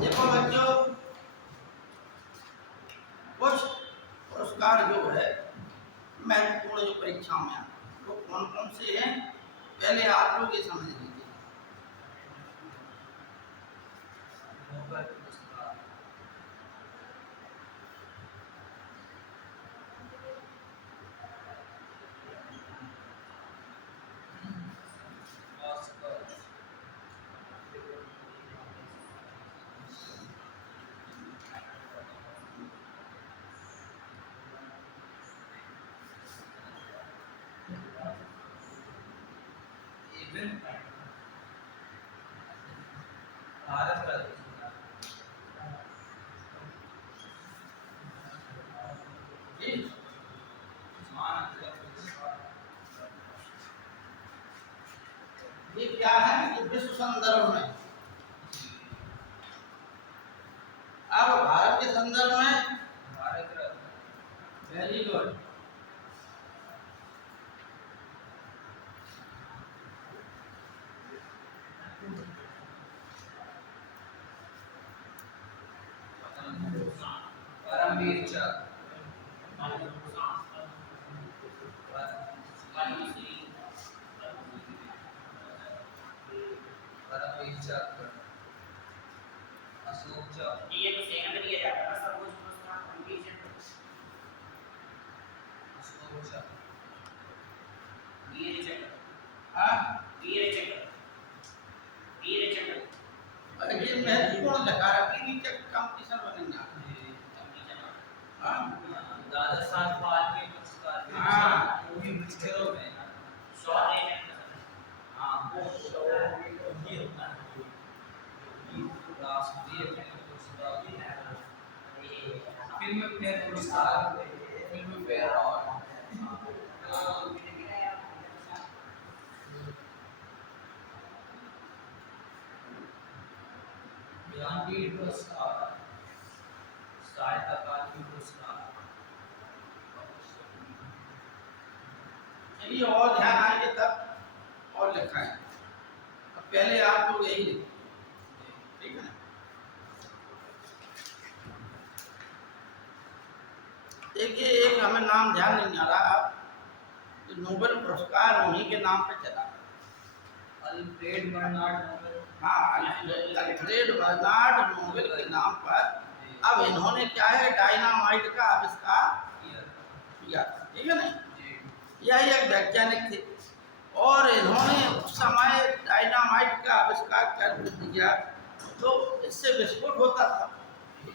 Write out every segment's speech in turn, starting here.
देखो बच्चों, कुछ पुरस्कार जो है महत्वपूर्ण जो परीक्षा में आते वो कौन कौन से हैं, पहले आप लोग ये समझ लीजिए। नोबेल पुरस्कार, ऑस्कर, भारत का पुरस्कार, मानव पुरस्कार, ये क्या है कि विश्व संदर्भ में, अब भारत के संदर्भ में भारत रत्न, वेरी गुड। परमवीर चक्र, परमवीर चक्र, अशोक चक्र, ये तो सेकंड में दिया जाता है सर्वोच्च पुरस्कार परमवीर चक्र, अशोक चक्र, वीर चक्र, हाँ, वीर चक्र, वीर चक्र, ये महत्वपूर्ण लगा रखी नीचे कंपटीशन बनेगा। हाँ, दादा साहब फाल्के पुरस्कार, हाँ। वो भी मिनिस्टरों में, शॉर्ट एजेंट, हाँ वो ये होता है, राष्ट्रीय फिल्म पुरस्कार, फिल्म फेयर पुरस्कार, फिल्म फेयर अवार्ड, ज्ञानपीठ पुरस्कार, साहित्य अकादमी पुरस्कार, चलिए और ध्यान आएंगे तब और लिखा है। अब पहले आप लोग यही लिखें, ठीक है ना। देखिए एक हमें नाम ध्यान नहीं आ रहा, तो नोबेल पुरस्कार उन्हीं के नाम पे चला। अल्फ्रेड बर्नार्ड नोबेल, हाँ, अल्फ्रेड बर्नार्ड नोबेल के नाम पर अब इन्होंने क्या है डायनामाइट का आविष्कार किया था, ठीक है ना। यह एक वैज्ञानिक थे और इन्होंने उस समय डायनामाइट का आविष्कार कर दिया तो इससे विस्फोट होता था।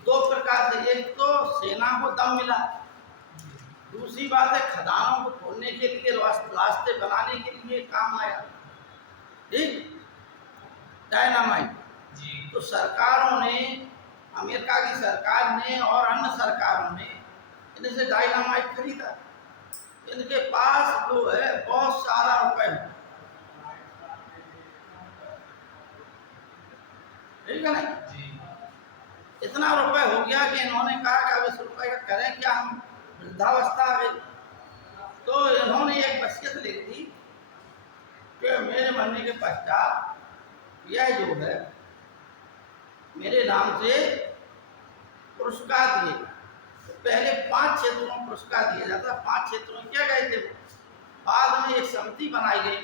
दो प्रकार से, एक तो सेना को दम मिला, दूसरी बात है खदानों को खोलने के लिए रास्ते बनाने के लिए काम आया, ठीक। डायनामाइट जी, तो सरकारों ने, अमेरिका की सरकार ने और अन्य सरकारों ने इनसे डायनामाइट खरीदा। इनके पास जो है बहुत सारा रुपए है, ठीक है ना। जी, इतना रुपए हो गया कि इन्होंने कहा कि अब इस रुपए का करें क्या, हम वृद्धावस्था आ गई। तो इन्होंने एक वसीयत लिख दी कि मेरे मरने के पश्चात यह जो है मेरे नाम से पुरस्कार दिए। तो पहले 5 क्षेत्रों में पुरस्कार दिया जाता, 5 क्षेत्रों में क्या गए थे। बाद में एक समिति बनाई गई,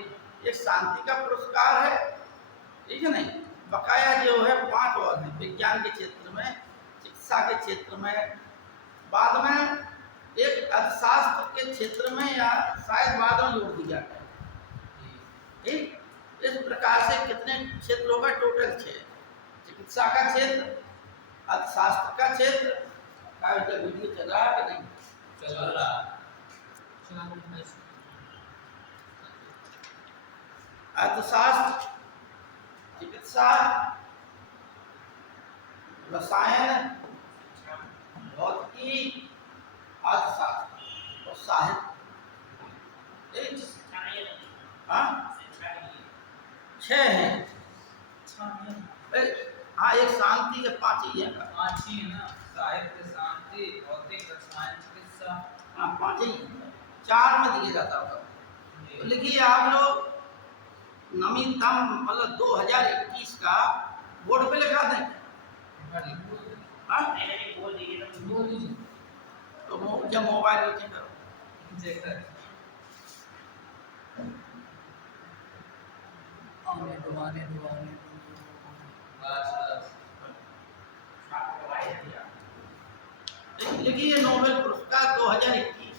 एक शांति का पुरस्कार है, ठीक है नहीं। बकाया जो है 5 और हैं, विज्ञान के क्षेत्र में, शिक्षा के क्षेत्र में, बाद में एक अर्थशास्त्र के क्षेत्र में, या शायद बाद में जोड़ दिया गया, ठीक। इस प्रकार से कितने क्षेत्र होगा, टोटल 6। चिकित्सा का क्षेत्र, अर्थशास्त्र का क्षेत्र का वीडियो चल रहा है कि नहीं चल रहा, अर्थशास्त्र, चिकित्सा, रसायन, भौतिकी, अर्थशास्त्र और साहित्य, हाँ 6 हैं। हाँ, एक शांति के 5 ही है। 5 ही है ना, साहित्य, शांति, भौतिक, रसायन, चिकित्सा, हाँ 5 ही, 4 में दिया जाता होगा। तो लिखिए आप लोग नवीनतम मतलब 2021 का बोर्ड पे लिखा दें, हाँ नहीं नहीं बोल दीजिए तो बोल दीजिए। तो जब मोबाइल नीचे करो चेक कर आने दो आने दो आने दो। बस बस आपको दवाई दिया लिखिए नोबेल पुरस्कार 2021।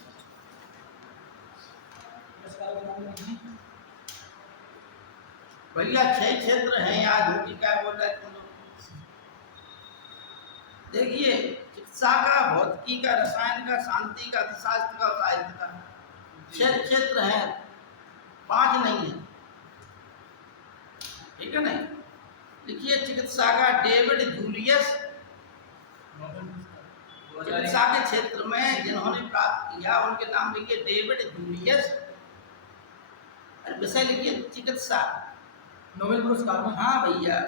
पुरस्कार का नाम लिखिए। भैया 6 क्षेत्र हैं यार, झूठी क्या बोल रहे तुम लोग। देखिए चिकित्सा का, भौतिकी का, रसायन का, शांति का, अर्थशास्त्र का और साहित्य का 6 क्षेत्र हैं, 5 नहीं है, ठीक है नहीं। लिखिए चिकित्सा का डेविड जूलियस, चिकित्सा के क्षेत्र में जिन्होंने प्राप्त किया उनके नाम लिखिए डेविड जूलियस। और विषय लिखिए चिकित्सा। नोबेल पुरस्कार में हाँ भैया,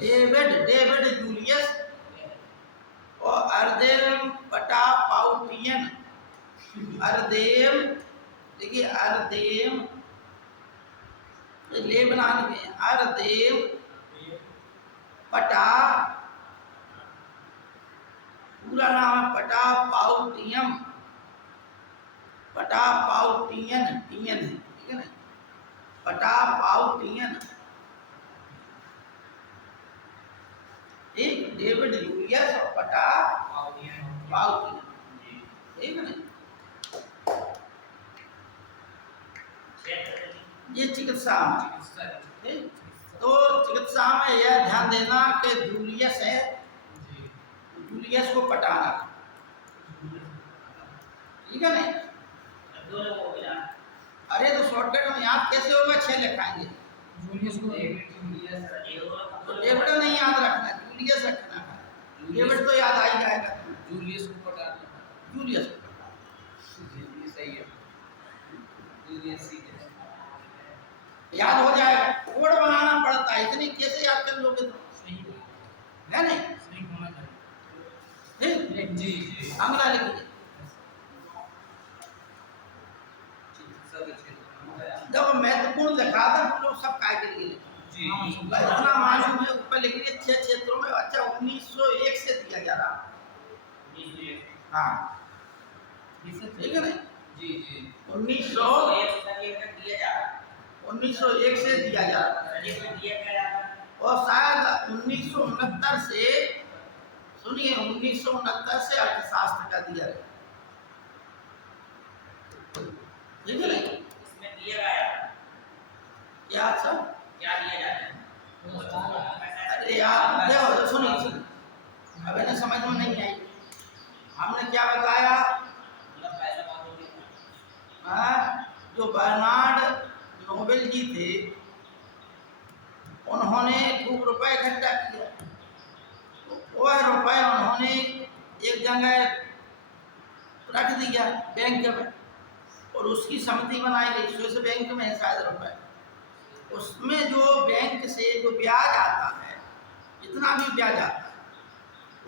डेविड जूलियस और अर्देम पटापाउटियन। अर्देम, देखिए अर्देम ले बनाने में, अर्देम पटा, पूरा नाम है पटापाउटियम, पटापाउटियन, टियन है, ठीक है ना, पटापाउटियन। एक डेविड जूलियस और पटापाउटियन, ठीक है ना। ये चिकित्सा में, ठीक? तो चिकित्सा में यह ध्यान देना कि जूलियस है, जूलियस को पटाना, ठीक है नहीं। दो लोग हो गया अरे तो शॉर्टकट में याद कैसे होगा, 6 लिखाएंगे। जूलियस को तो डेविड नहीं याद रखना, जूलियस रखना है। डेविड तो याद आ ही जाएगा, जूलियस को पटाना जूलियस को पटाना। ये सही है जूलियस सीजर याद हो जाएगा। कोड बनाना पड़ता है, इतनी कैसे याद कर लोगे तो, सही है नहीं, सही होना चाहिए। ठीक। जी जी अगला लिखिए। चिकित्सा के क्षेत्र में जब महत्वपूर्ण लिखा था हम लोग सब काय के लिए लिखे। जी इतना मालूम है, ऊपर लिख लिए 6 क्षेत्रों में। अच्छा 1901 से दिया जा रहा, हाँ ठीक है नहीं, जी जी 1901 से दिया जा रहा, और शायद 1969 से, सुनिए 1969 से अर्थशास्त्र का दिया गया, ठीक है नहीं। इसमें दिया गया क्या सब, क्या दिया जाता है अरे यार देखो सुनिए सुनिए, अब इन्हें समझ में नहीं आई। हमने क्या बताया, मतलब पैसा बहुत हो गया हाँ, जो बर्नार्ड नोबेल जी थे उन्होंने खूब रुपए इकट्ठा किया, तो वह रुपए उन्होंने एक जगह रख दिया बैंक में, और उसकी समिति बनाई गई, स्विस बैंक में है शायद रुपए। उसमें जो बैंक से जो ब्याज आता है, जितना भी ब्याज आता है,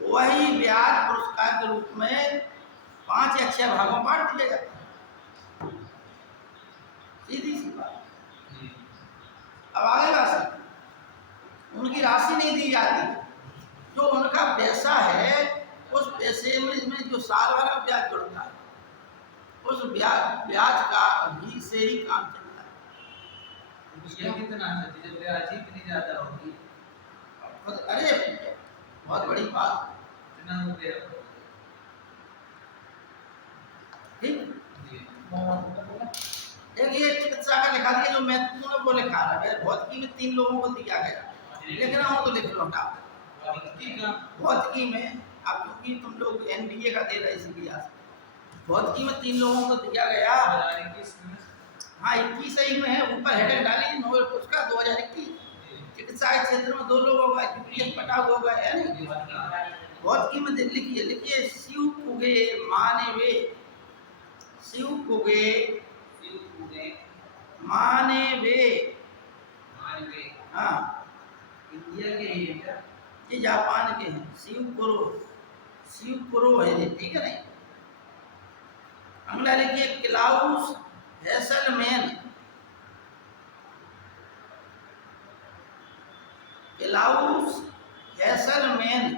वही ब्याज पुरस्कार के रूप में 5 या 6 भागों में बांट दिया जाता है, सीधी सी बात। अब आगे राशि, उनकी राशि नहीं दी जाती, जो उनका पैसा है उस पैसे में जो साल वाला ब्याज जुड़ता है, उस ब्याज का भी से ही काम चलता है। ये कितना है जब ब्याज ही इतनी ज्यादा होगी, अरे बहुत बड़ी बात, इतना रुपया ठीक। जी एक ये चिकित्सा का लिखा दिया, जो महत्वपूर्ण वो लिखा रहा है। भौतिकी में 3 लोगों को दिया गया, लिखना हो तो लिख लो ना। भौतिकी में अब क्योंकि तुम लोग एनडीए का दे रहे इसलिए भौतिकी में 3 लोगों को दिया गया। हाँ 21 सही में है, ऊपर हेडिंग डाली नोबेल पुरस्कार 2021। चिकित्सा के क्षेत्र में 2 लोग हो गए, जूलियस पटाव हो गए, है नहीं। भौतिकी में लिखिए, लिखिए शिव कुगे मानवे, शिव कुगे मानवे, हाँ इंडिया के ही है क्या? ये जापान के हैं, शिव कुरो है ये, ठीक है नहीं। अगला लिखिए Klaus Hasselmann, Klaus Hasselmann,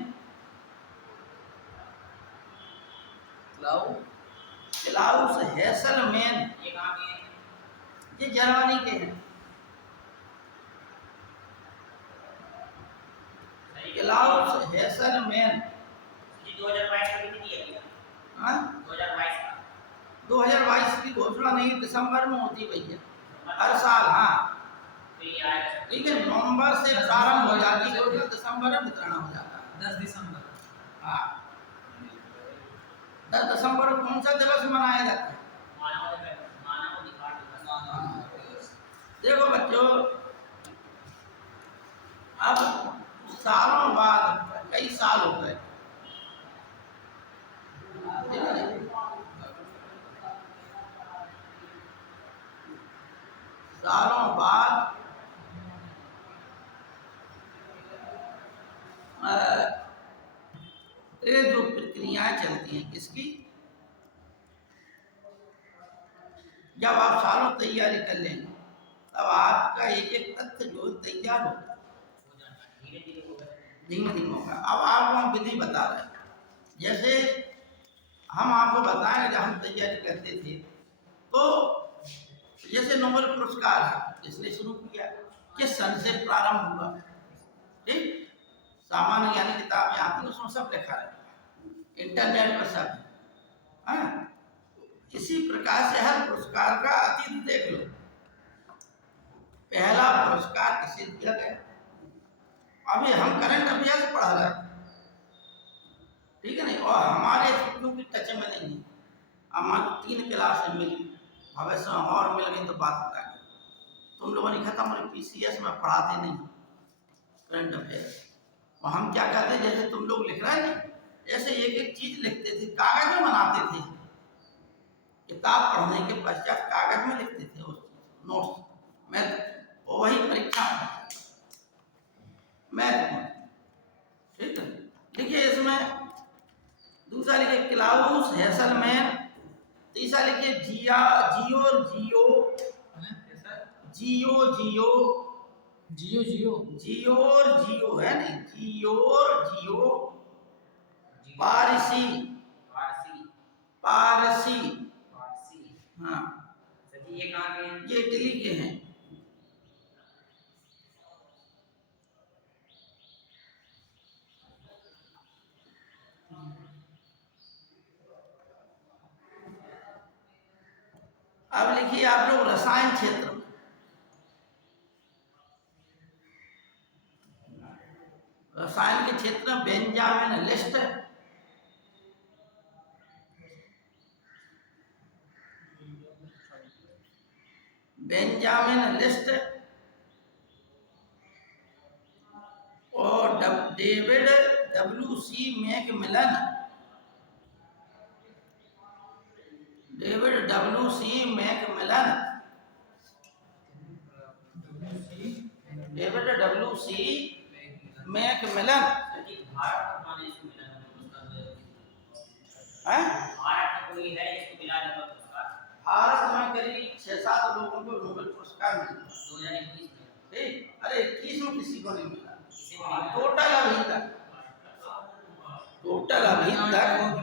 Klaus Hasselmann, ये कहाँ के हैं? ये जर्मनी के हैं। सही। Klaus Hasselmann. ये 2022 का कितनी दिया गया? हाँ, 2022 का 2022 की घोषणा नहीं, दिसंबर में होती भैया हर साल। हाँ तो ये आएगा। ठीक है, नवंबर से प्रारंभ हो जाती है घोषणा, दिसंबर में वितरण हो जाता है। 10 दिसंबर। हाँ, 10 दिसंबर को कौन सा दिवस मनाया जाता है? मानव दिवस। देखो बच्चों, अब सालों बाद, कई साल हो गए, ठीक है? सालों बाद ये जो प्रक्रियाएं चलती हैं किसकी, जब आप सालों तैयारी कर लेंगे तब आपका एक एक तथ्य जो तैयार होगा, धीमे धीमे होगा। अब आपको हम विधि बता रहे हैं। जैसे हम आपको बताएं, जब हम तैयारी करते थे तो जैसे नोबेल पुरस्कार है, इसने शुरू किया, किस सन से प्रारंभ हुआ, ठीक? सामान्य ज्ञान किताबें आती हैं, उसमें सब लिखा रहता है, इंटरनेट पर सब है। हाँ? इसी प्रकार से हर पुरस्कार का अतीत देख लो। पहला पुरस्कार किसे दिया गया? अभी हम करंट अफेयर्स पढ़ रहे हैं, ठीक है नहीं, और हमारे छुट्टियों की टच में नहीं है। हमारी 3 क्लास मिली, भविष्य में और मिल गई तो बात बता गई। तुम लोगों ने खत्म और PCS में पढ़ाते नहीं करंट अफेयर्स, और हम क्या कहते हैं, जैसे तुम लोग लिख रहे हैं ऐसे एक एक चीज लिखते थे, कागज में बनाते थे, किताब पढ़ने के पश्चात कागज में लिखते थे उस नोट्स में, वही परीक्षा में, ठीक है? लिखिए इसमें, दूसरा लिखिए क्लाउस हैसलमैन, तीसरा लिखिए जियो है नहीं, जियो पारसी, हाँ ये कहाँ के हैं? ये इटली के हैं। अब लिखिए आप लोग रसायन क्षेत्र में, रसायन के क्षेत्र में बेंजामिन लिस्ट, और डेविड WC मैकमिलन, भारत में इसको मिला है पुरस्कार। हैं? भारत में कोई है इसको मिला है पुरस्कार? भारत में करीब 6-7 लोगों को नोबेल पुरस्कार मिला 2021 में। ठीक, अरे 21 में किसी को नहीं मिला। किसी को नहीं मिला। टोटल अभी तक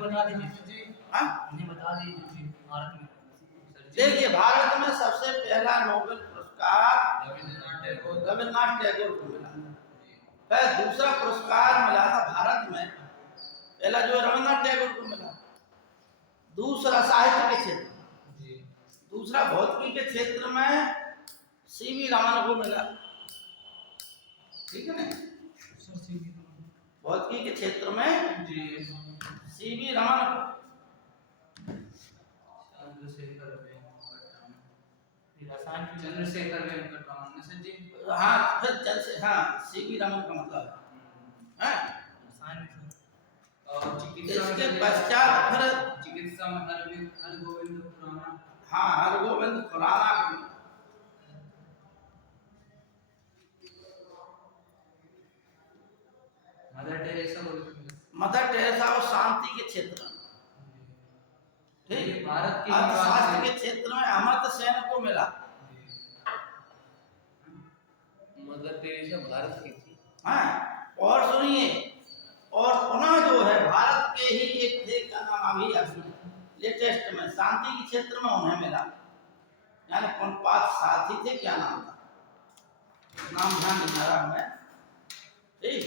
बता दीजिए। हाँ? मुझे बता दीजिए भारत में। देखिए, भारत में सबसे पहला नोबेल पुरस्कार रविन्द्रनाथ टैगोर को मिला। फिर दूसरा पुरस्कार मिला था भारत में, पहला जो रविन्द्रनाथ टैगोर को मिला, दूसरा साहित्य के क्षेत्र में, दूसरा भौतिकी के क्षेत्र में CV रमन को मिला, ठीक है ना? भौतिकी के क्षेत्र में CV रमन, चंद्रशेखर वेंकटरमन सर जी। हाँ, फिर हाँ CV रमन का मतलब है। और इसके पश्चात फिर चिकित्सा में हरगोविंद खुराना। हाँ, हरगोविंद खुराना को मिला। मदर टेरेसा और शांति के क्षेत्र में, ठीक, भारत की अर्थशास्त्र के क्षेत्र में अमर्त्य सेन को मिला। मदर टेरेसा भारत की थी। हाँ, और सुनिए, और पुनः जो है भारत के ही एक थे, का नाम अभी लेटेस्ट में शांति के क्षेत्र में उन्हें मिला, यानी पुनपात साथी थे, क्या नाम था, नाम ध्यान नहीं आ रहा हमें, ठीक,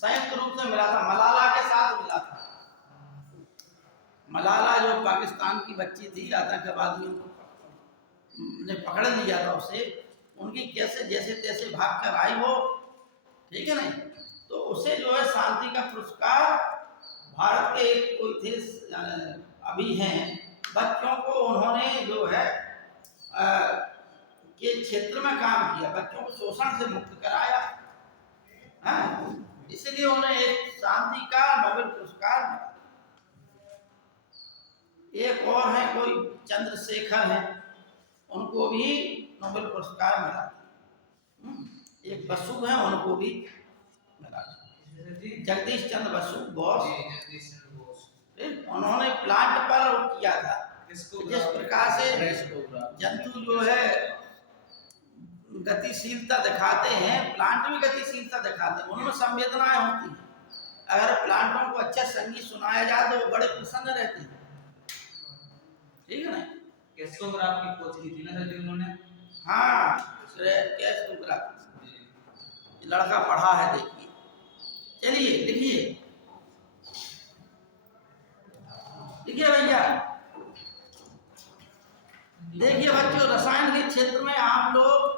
संयुक्त रूप से मिला था, मलाला के साथ मिला था। मलाला जो पाकिस्तान की बच्ची थी, आतंकवादियों को ने पकड़ लिया था उसे, उनकी कैसे जैसे तैसे भाग कर आई वो, ठीक है नहीं, तो उसे जो है शांति का पुरस्कार भारत के एक कोई थे अभी हैं बच्चों को, उन्होंने जो है के क्षेत्र में काम किया, बच्चों को शोषण से मुक्त कराया, इसलिए उन्हें एक शांति का नोबेल पुरस्कार मिला। एक और है कोई चंद्रशेखर है, उनको भी नोबेल पुरस्कार मिला। एक बसु है, उनको भी मिला, जगदीश चंद्र बसु बोस, उन्होंने प्लांट पर किया था, जिस प्रकार से जंतु जो है गतिशीलता दिखाते हैं, प्लांट भी गतिशीलता दिखाते हैं, उनमें संवेदनाएं होती हैं। अगर प्लांटों को अच्छा संगीत सुनाया जाए तो वो बड़े प्रसन्न रहते हैं, ठीक है ना। केस्टोग्राफ की खोज की थी ना सर जी उन्होंने? हाँ, केस्टोग्राफ लड़का पढ़ा है, देखिए, चलिए लिखिए, लिखिए भैया, देखिए बच्चों, रसायन के क्षेत्र में आप लोग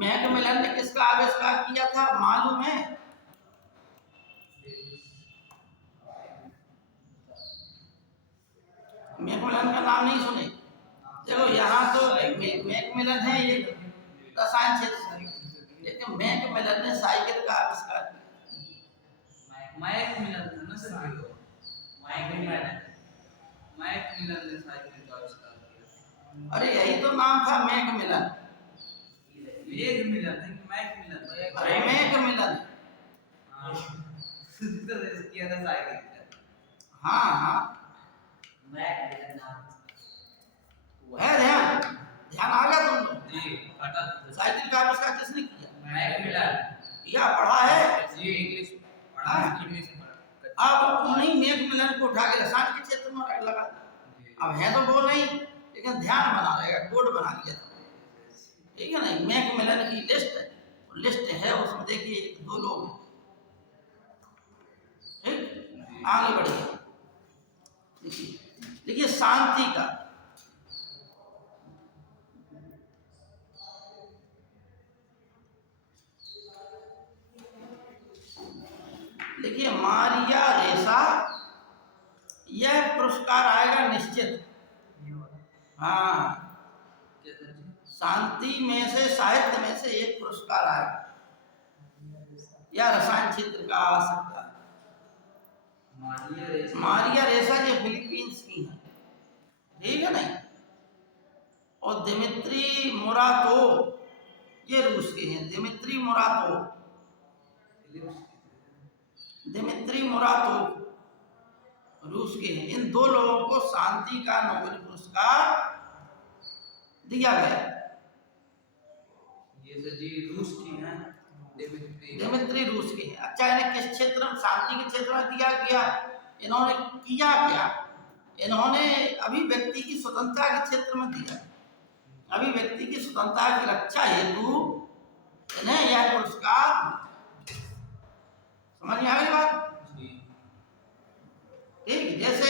मैकमिलन ने किसका आविष्कार किया था मालूम है? मैकमिलन का नाम नहीं सुने? देखो यहाँ तो मैकमिलन है, ये रसायन क्षेत्र, लेकिन मैकमिलन ने साइकिल का आविष्कार किया। मैकमिलन था ना सर जी? मैकमिलन मैकमिलन ने साइकिल का आविष्कार किया। अरे यही तो नाम था, मैकमिलन, मैकमिलन है कि मैकमिलन? अरे मैकमिलन, हाँ, तो किया था साइकिल का। हाँ हाँ, मैकमिलन नाम है, ध्यान ध्यान आ गया तुम लोग? जी, पता था। साइकिल का आविष्कार किसने किया? मैकमिलन या पढ़ा है? जी, इंग्लिश पढ़ा, हाँ। इंग्लिश में पढ़ा। अब उन्हीं मैकमिलन को उठा के रसायन के क्षेत्र में लगा। अब है तो वो नहीं, लेकिन ध्यान बना रहेगा, कोड बना लिया, ठीक है ना। मैकमिलन की लिस्ट है, उसमें देखिए 2 लोग हैं, ठीक, आगे बढ़िए, देखिए शांति का, देखिए मारिया रेसा, यह पुरस्कार आएगा निश्चित, हाँ, शांति में से, साहित्य में से एक पुरस्कार आएगा, या रसायन क्षेत्र का आ सकता है। मारिया रेसा जो फिलीपींस की है, ठीक है नहीं, और दिमित्री मोरातो ये रूस के हैं, दिमित्री मोरातो रूस के हैं। इन 2 लोगों को शांति का नोबेल पुरस्कार दिया गया। ये सर जी रूस की है, दिमित्री रूस के हैं। अच्छा, इन्हें किस क्षेत्र में, शांति के क्षेत्र में दिया गया? इन्होंने किया क्या? इन्होंने अभिव्यक्ति की स्वतंत्रता के क्षेत्र में दिया, अभिव्यक्ति की स्वतंत्रता की रक्षा हेतु इन्हें यह पुरस्कार, समझ में आ गई बात? ठीक, जैसे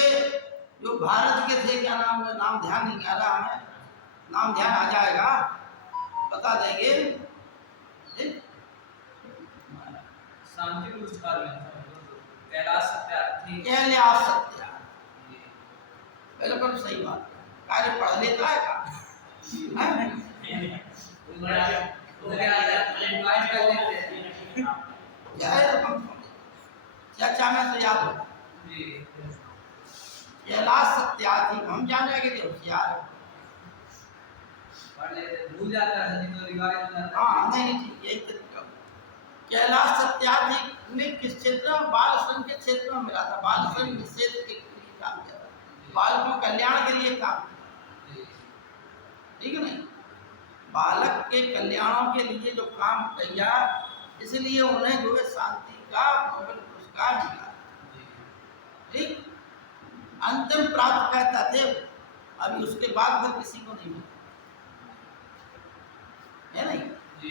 जो भारत के थे, क्या नाम ध्यान नहीं आ रहा हमें, नाम ध्यान आ जाएगा, बता देंगे, ठीक? शांति पुरस्कार में कैलाश सत्यार्थी, कैलाश सत्यार्थी, बिल्कुल सही बात, कार्य पढ़ लेता है का? क्या है रकम, क्या में तो याद हो, कैलाश सत्यार्थी, हम जाने के लिए होशियार, भूल जाता है तो रिवाइज हो जाता है। हाँ नहीं ठीक, यही तरीका। कैलाश सत्यार्थी ने किस क्षेत्र में? बाल श्रम के क्षेत्र में मिला था, बाल श्रम निषेध के लिए काम किया था, बालकों कल्याण के लिए काम किया, ठीक है नहीं, बालक के कल्याणों के लिए जो काम किया इसलिए उन्हें जो है शांति का नोबेल पुरस्कार मिला। ठीक, अंतिम प्राप्त करता थे, अभी उसके बाद फिर किसी को नहीं मिला, है नहीं? जी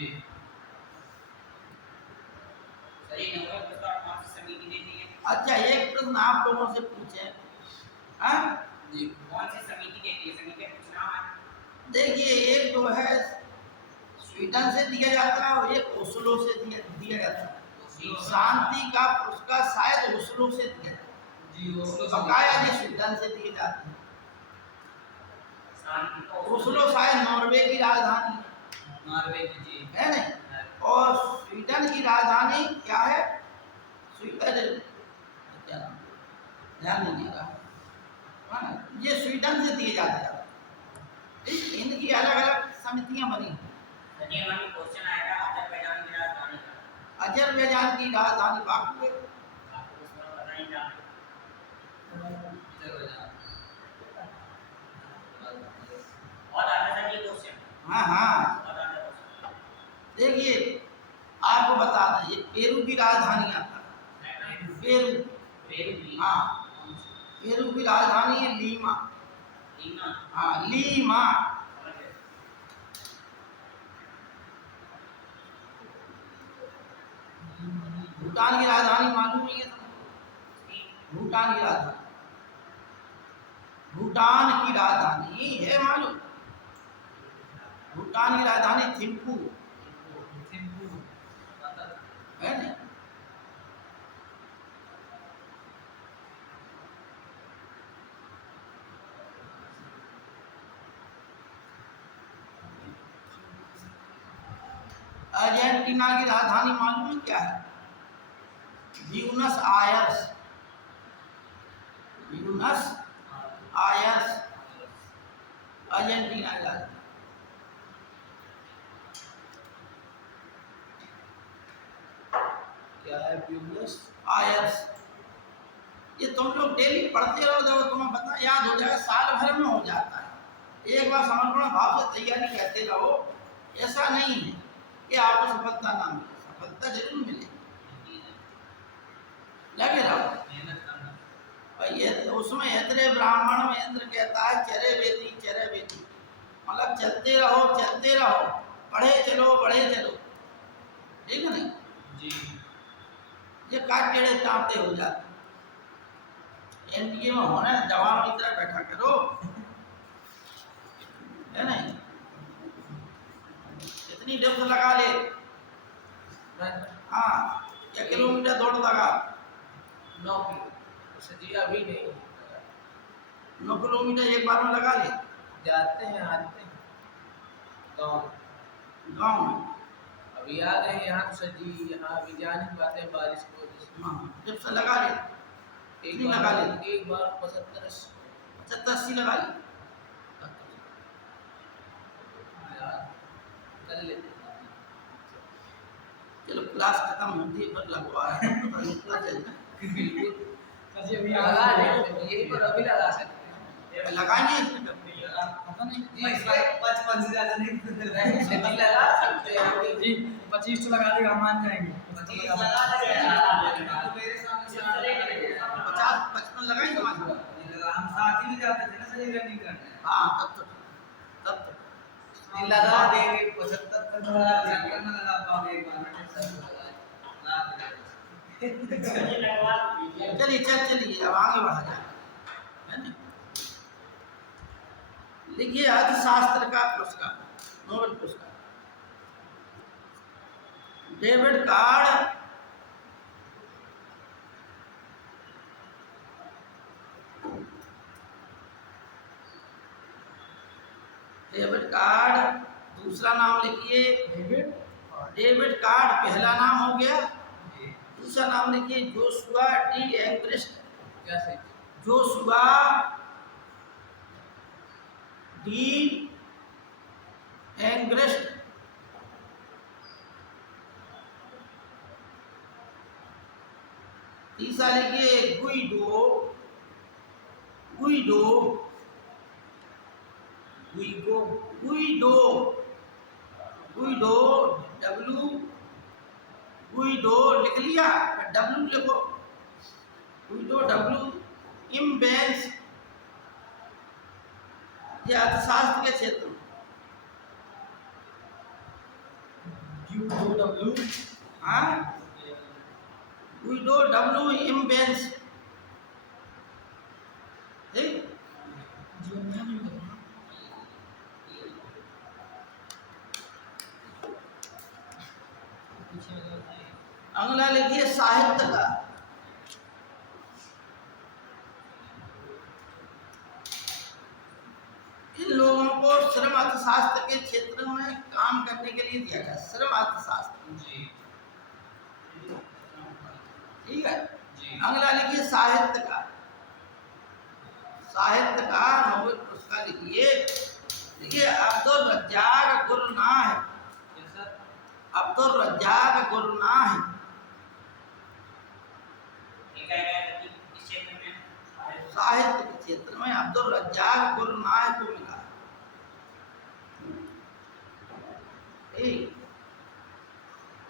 सर ये नोबेल पुरस्कार कौन सी समिति देती है? अच्छा, एक प्रश्न आप लोगों से पूछे, हाँ? जी कौन सी समिति देती है? समिति का कुछ नाम है? देखिए, एक जो है स्वीडन से दिया जाता है और एक ओस्लो से दिया जाता है। शांति का पुरस्कार शायद ओस्लो से दिया जाता है, जी बकाया जी स्वीडन से दिए जाते हैं। शांति का ओस्लो शायद नॉर्वे की राजधानी नॉर्वे की जी है नहीं, और स्वीडन की राजधानी क्या है? स्वीडन, क्या नाम? ध्यान नहीं दिया, हाँ, ये स्वीडन से दिए जाते हैं। इनकी अलग अलग समितियां बनी। सर ये हमारी क्वेश्चन आएगा अजरबैजान की राजधानी का। अजरबैजान की राजधानी बाकू है। आपको उसका पता नहीं था? और आता सर ये क्वेश्चन? हाँ हाँ, और आता क्वेश्चन? देखिए आपको बता दें, ये पेरू की राजधानी आता है। पेरू, पेरू की? हाँ, पेरू की राजधानी है लीमा। लीमा? हाँ, लीमा। समझ गए। भूटान की राजधानी मालूम नहीं है तुमको? भूटान की राजधानी, भूटान की राजधानी है मालूम? भूटान की राजधानी थिम्पू है नहीं? अर्जेंटीना की राजधानी मालूम है क्या है? Buenos Aires. Buenos Aires Argentina की राजधानी। क्या है ब्यूनस आयर्स, ये तुम लोग डेली पढ़ते रहो, जब तुम्हें पता याद हो जाएगा, साल भर में हो जाता है। एक बार समर्पण भाव से तैयारी करते रहो, ऐसा नहीं है कि आपको सफलता ना मिले, सफलता जरूर मिलेगी, लगे रहो। मेहनत करना और ये उसमें इंद्र ब्राह्मण में इंद्र कहता है चरे बेती, मतलब चलते रहो, बढ़े चलो, ठीक है नहीं? जी ये काट टेढ़े टाँपते हो जाते। एनडीए में होना है, जवान की तरह बैठा करो, है नहीं? इतनी डिप्थ लगा ले, हाँ, 1 किलोमीटर दौड़ लगा, 9 किलो उसे जी अभी नहीं 9 किलोमीटर एक बार में लगा ले, जाते हैं आते हैं गाँव में। अभी आ गए यहाँ तो सर जी, यहाँ अभी जा नहीं पाते हैं बारिश की वजह से। हाँ, डिप्थ लगा ले, एक कितनी लगा ले? एक बार 75 70-80 लगा ले। कर लेते हैं। चलो क्लास खत्म होती है फिर लगवा निकला चलता लगा लेते हैं, यही पर अभी लगा सकते है, लगाएंगे इसमें कब? पता नहीं जी, इस बार 55 से ज़्यादा नहीं लगा सकते हैं जी। 25 तो लगा देगा, हम मान जाएंगे। 25 लगा देंगे, तो मेरे सामने 50-55 लगाएंगे हमारे? हम साथ ही जाते थे ना सही रनिंग करने। हाँ, तब तो लगा देंगे 75 तक लगा देंगे, ना लगा पाओगे एक बार में सब लगा देंगे। चलिए चलिए अब आगे बढ़ा जाए, है ना? लिखिए अर्थशास्त्र का पुरस्कार, नोबेल पुरस्कार, डेविड कार्ड दूसरा नाम लिखिए। डेविड कार्ड पहला नाम हो गया, दूसरा नाम लिखिए जोशुआ डी एंग्रेस्ट। कैसे? Joshua D Angrist. तीसरा लिखिए गुइडो गुइडो लिख लिया, डब्ल्यू लिखो, गुइडो डब्ल्यू इम्बेंस, ये अर्थशास्त्र के क्षेत्र में। UW हाँ, गुइडो डब्ल्यू इम्बेंस, ठीक। अगला लिखिए साहित्य का। इन लोगों को श्रम अर्थशास्त्र के क्षेत्र में काम करने के लिए दिया गया, श्रम अर्थशास्त्र, ठीक है। अगला लिखिए साहित्य का। साहित्य का नोबेल पुरस्कार लिखिए, देखिए अब्दुल रज्जाक गुरनाह, अब्दुल रज्जाक गुरनाह, साहित्य के क्षेत्र में अब्दुल रज्जाक गुरनाह को मिला।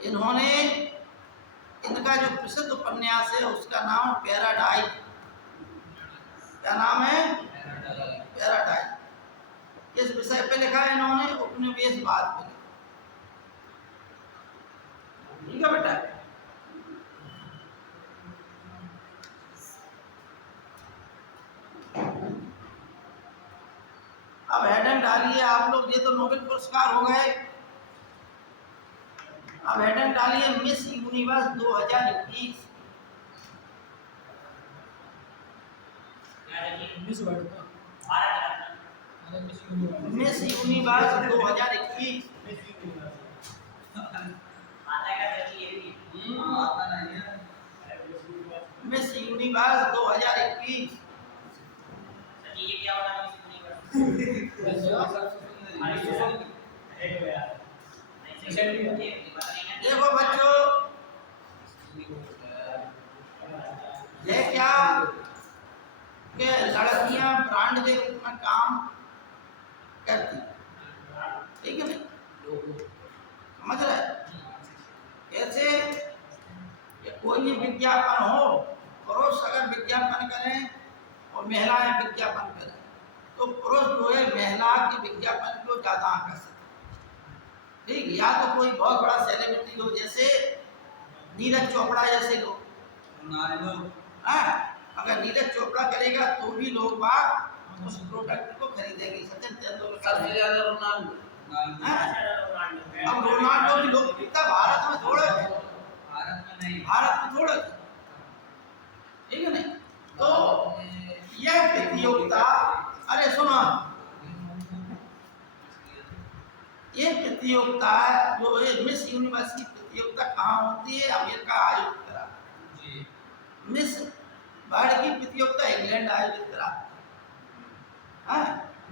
इन्होंने, इनका जो प्रसिद्ध उपन्यास है उसका नाम पैराडाइज, क्या नाम है? पैराडाइज। किस विषय पे लिखा है इन्होंने? उपनिवेशवाद पे। ठीक है बेटा। अब हेडिंग डालिए आप लोग, ये तो नोबेल पुरस्कार हो गए। अब हेडिंग डालिए मिस यूनिवर्स 2021। मिस वर्ल्ड का मिस यूनिवर्स 2021। Miss universe 2021। देखो बच्चों, ये क्या कि लड़कियां ब्रांड के रूप में काम करती, ठीक है ना? समझ रहे? कैसे कि कोई भी विज्ञापन हो, पुरुष अगर विज्ञापन करें और महिलाएं विज्ञापन करें, तो पुरुष जो है महिला के विज्ञापन को ज्यादा आकर्षित, ठीक। या तो कोई बहुत बड़ा सेलिब्रिटी हो, जैसे नीरज चोपड़ा जैसे लोग, अगर नीरज चोपड़ा करेगा तो भी लोग बाग उस प्रोडक्ट को खरीदेंगे। सचिन तेंदुलकर, अब रोनाल्डो भी लोकप्रियता भारत में थोड़ा है, भारत में थोड़ा, ठीक है नहीं? तो यह प्रतियोगिता, अरे सुनो, ये प्रतियोगिता जो है मिस यूनिवर्स की प्रतियोगिता कहाँ होती है? अमेरिका आयोजित करा। मिस वर्ल्ड की प्रतियोगिता इंग्लैंड आयोजित करा।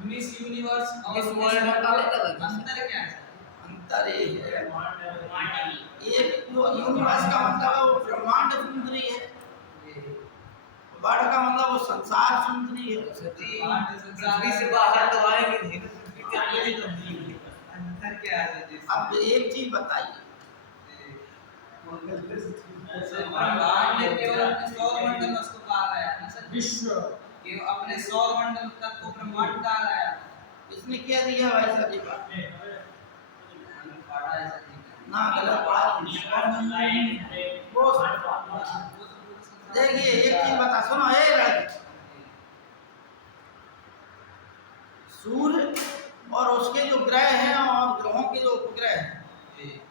मिस यूनिवर्स और मिस मिस वर्ल्ड वर्ल्ड का में अंतर क्या है? अंतर ये है, एक जो यूनिवर्स का मतलब है वो ब्रह्मांड सुंदरी है, वर्ल्ड का मतलब वो संसार सुंदरी है। पृथ्वी से बाहर तो आएंगे नहीं, अंतर क्या है? अब एक चीज बताइए, ब्रह्मांड ने केवल अपने सौरमंडल में उसको कहा गया है ना सर? विश्व कि अपने सौरमंडल तक को ब्रह्मांड कहा गया है। इसने क्या दिया भाई साहब जी बात पढ़ा है सर जी ना, गलत पढ़ा। वो देखिए एक चीज बता, सुनो, सूर्य और उसके जो ग्रह हैं और ग्रहों के जो उपग्रह हैं,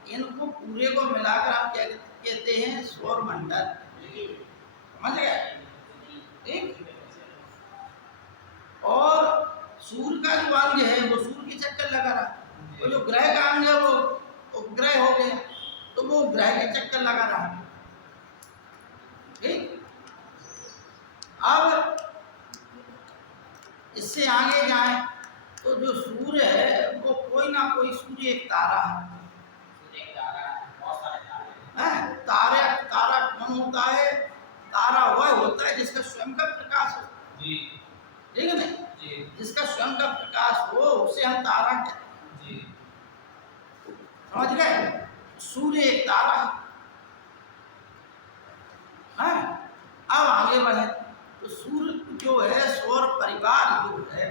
इनको पूरे को मिलाकर हम क्या कहते हैं? सौरमंडल। समझ गए? ठीक। और सूर्य का जो अंग है वो सूर्य के चक्कर लगा रहा, तो जो ग्रह का अंग है वो उपग्रह हो गया, तो वो ग्रह के चक्कर लगा रहा, ठीक। अब इससे आगे जाएं तो जो सूर्य है वो कोई ना कोई, सूर्य एक तारा है। तारा तारा कौन होता है? तारा वह होता है जिसका स्वयं का प्रकाश हो, ठीक है नहीं? जिसका स्वयं का प्रकाश हो उसे हम तारा कहते हैं। समझ गए? सूर्य एक तारा है, अब आगे बढ़े तो सूर्य जो है, सौर परिवार जो है,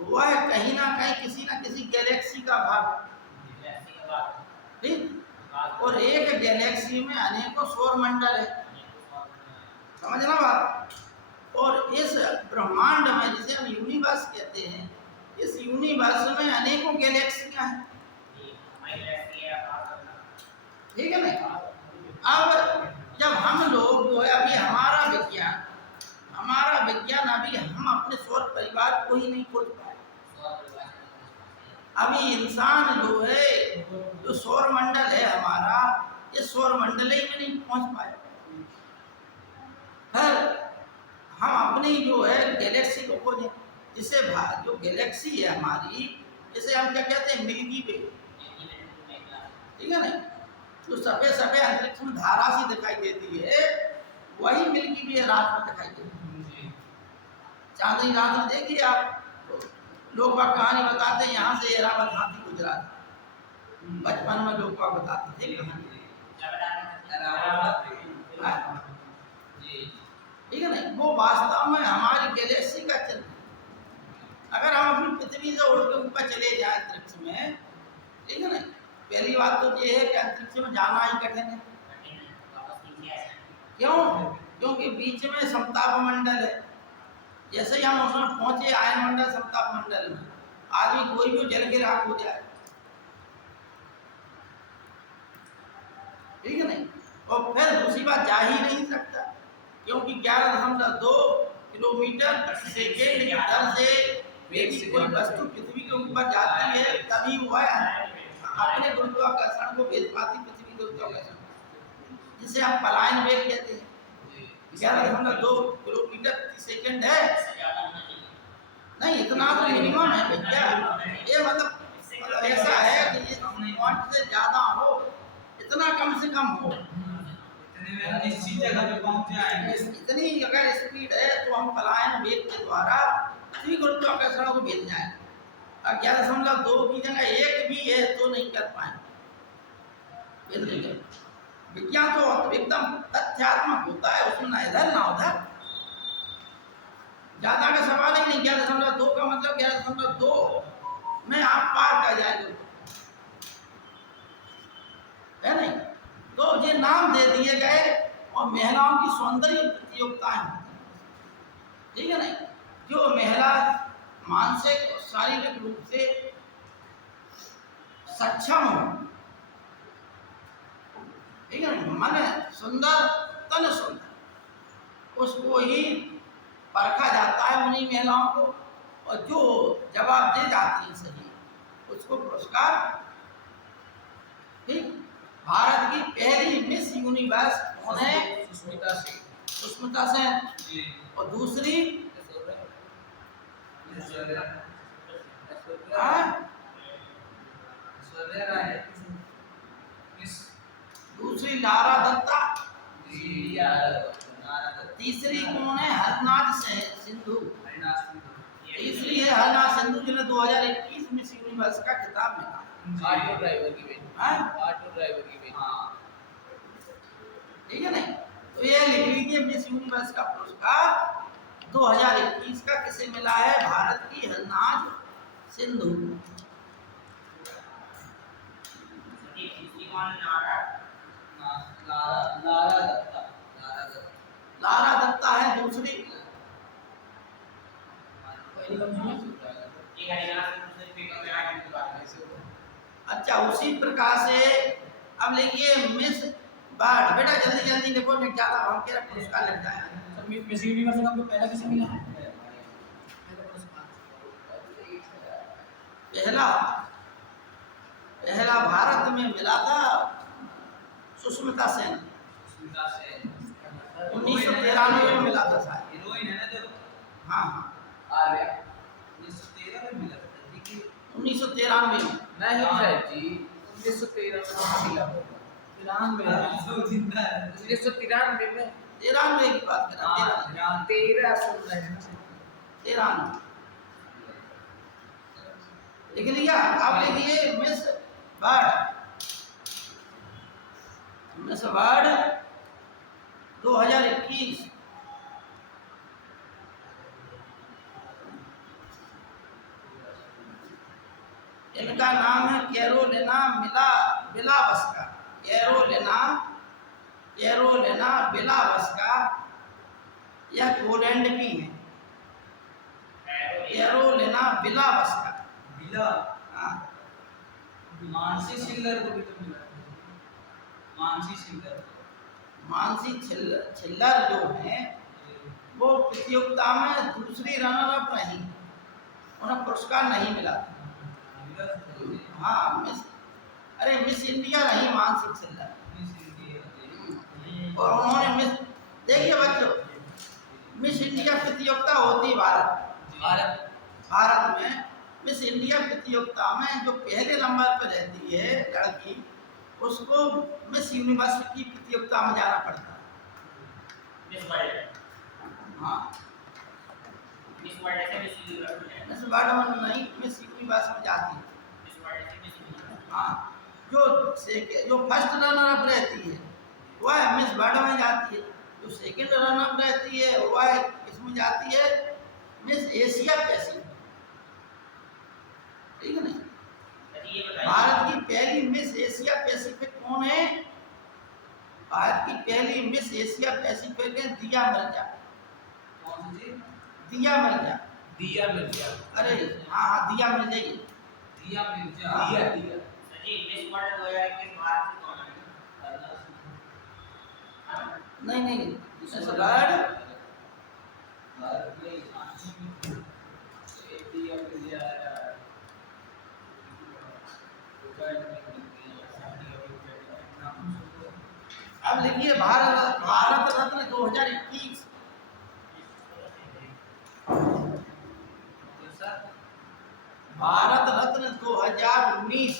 वह कहीं ना कहीं किसी ना किसी गैलेक्सी का भाग है, ठीक। और एक गैलेक्सी में अनेकों सौर मंडल है, समझना बात। और इस ब्रह्मांड में, जिसे हम यूनिवर्स कहते हैं, इस यूनिवर्स में अनेकों गैलेक्सियां हैं, ठीक है ना। अब जब हम लोग जो है, अभी हमारा विज्ञान अभी हम अपने सौर परिवार को ही नहीं खोज पाए। अभी इंसान जो है, जो सौर मंडल है हमारा, इस सौर मंडल ही में नहीं पहुंच पाए। हम अपनी जो है गैलेक्सी को खोजें, जिसे जो गैलेक्सी है हमारी, जिसे हम क्या कहते हैं, मिल्की वे, ठीक है ना। जो सफेद सफेद अंतरिक्ष में धारा सी दिखाई देती है, वही मिल्की वे रात में दिखाई देती है। चांदनी रात में देखिए आप, लोग बाग कहानी बताते हैं, यहाँ से एरावत हाथी गुजरा था, बचपन में लोग बाग बताते थे कहानी, ठीक है ना। वो वास्तव में हमारी गैलेक्सी का चिन्ह है। अगर हम अपनी पृथ्वी से उड़ के ऊपर चले जाए अंतरिक्ष में, ठीक है ना, पहली बात तो ये है कि अंतरिक्ष में जाना ही कठिन है। क्यों? क्योंकि बीच में समताप मंडल है। जैसे ही हम उसमें पहुंचे, आयन मंडल समताप मंडल में, आदमी कोई भी जल के राख हो जाए, ठीक है नहीं। और फिर दूसरी बात, जा ही नहीं सकता, क्योंकि 11.2 किलोमीटर सेकेंड की दर से यदि कोई वस्तु पृथ्वी के ऊपर जाती है, तभी वह अपने गुरुत्वाकर्षण को भेज पाती, पृथ्वी के गुरुत्वाकर्षण, जिसे हम पलायन वेग कहते हैं। 11.2 किलोमीटर प्रति सेकेंड है, नहीं इतना तो मिनिमम है भैया। ये मतलब ऐसा है कि ये पॉइंट से ज्यादा हो, इतना कम से कम हो, निश्चित जगह पे पहुंच जाएंगे। इतनी अगर स्पीड है तो हम पलायन वेग के द्वारा पृथ्वी गुरुत्वाकर्षण को भेज जाएंगे। 11.2 की जगह 1 भी है तो नहीं कर पाएंगे। विज्ञान तो एकदम तथ्यात्मक होता है, उसमें ना इधर ना उधर, ज्यादा का सवाल ही नहीं। 11.2 का मतलब 11.2 में आप पार कर जाएंगे, है नहीं। तो ये नाम दे दिए गए, और महिलाओं की सौंदर्य प्रतियोगिताएं, ठीक है नहीं। जो महिला मानसिक और शारीरिक रूप से सक्षम हो, ठीक है, माने सुंदर तन सुंदर, उसको ही परखा जाता है उन्हीं महिलाओं को, और जो जवाब दे जाती है सही, उसको पुरस्कार। ठीक, भारत की पहली मिस यूनिवर्स कौन है? सुष्मिता सेन। और दूसरी दूसरी लारा दत्ता। तीसरी कौन है? हरनाथ सिंधु। तीसरी है हरनाथ सिंधु, जिन्हें 2021 मिस यूनिवर्स का खिताब मिला। ऑटो ड्राइवर की बेटी। ऑटो ड्राइवर की बेटी। ठीक है नहीं। तो ये लिख लीजिए, मिस यूनिवर्स का पुरस्कार 2021 का किसे मिला है? भारत की हरनाथ सिंधु। लारा दत्ता है दूसरी। अच्छा, उसी प्रकार से अब लिखिए मिस बर्ड। बेटा जल्दी जल्दी लिखो, नहीं ज्यादा हम के पुरस्कार लग जाएगा। मिस यूनिवर्स का आपको पहला किसे मिला है? पहला भारत में मिला था सुष्मिता सेन। 1993 में मिला था शायद। हाँ हाँ, 1993 में। नहीं साहब जी, 1913 में मिला होगा। 1993 में। 93 की बात कर रहा हूँ। 13 सुन रहे हैं। 93 लिख लिया। आप लिखिए मिस बर्ड। मिस बर्ड 2021 इनका नाम है कैरोलिना बिलावस्का। Carolina Bielawska. यह पोलैंड की है। Carolina Bielawska. बिला हाँ, मानसी सिल्लर को भी तो मिला। मानसी सिल्लर मानसी छिल्लर जो है वो प्रतियोगिता में दूसरी रनर अप रही, उन्हें पुरस्कार नहीं मिला। हाँ, मिस इंडिया रही मानसी छिल्लर। और उन्होंने देखिए बच्चों, मिस इंडिया प्रतियोगिता होती भारत में। मिस इंडिया प्रतियोगिता में जो पहले नंबर पर रहती है लड़की, उसको मिस यूनिवर्स की प्रतियोगिता में जाना पड़ता है। हाँ, मिस वर्ल्ड में नहीं, मिस यूनिवर्स में जाती है। हाँ, जो फर्स्ट रनर अप रहती है वह मिस वर्ल्ड में जाती है। जो सेकंड रनर अप रहती है वह इसमें जाती है मिस एशिया पैसिफिक। ठीक है नहीं? भारत की पहली मिस एशिया पैसिफिक कौन है? भारत की पहली मिस एशिया पैसिफिक है दिया मिर्जा। कौन सी? दिया मिर्जा। दिया मिर्जा। अरे हाँ हाँ, दिया मिर्जा ही। दिया मिर्जा। दिया मिस वर्ल्ड 2021 भारत की कौन है? नहीं, मिस वर्ल्ड अब लिखिए भारत रत्न 2021। भारत रत्न 2019।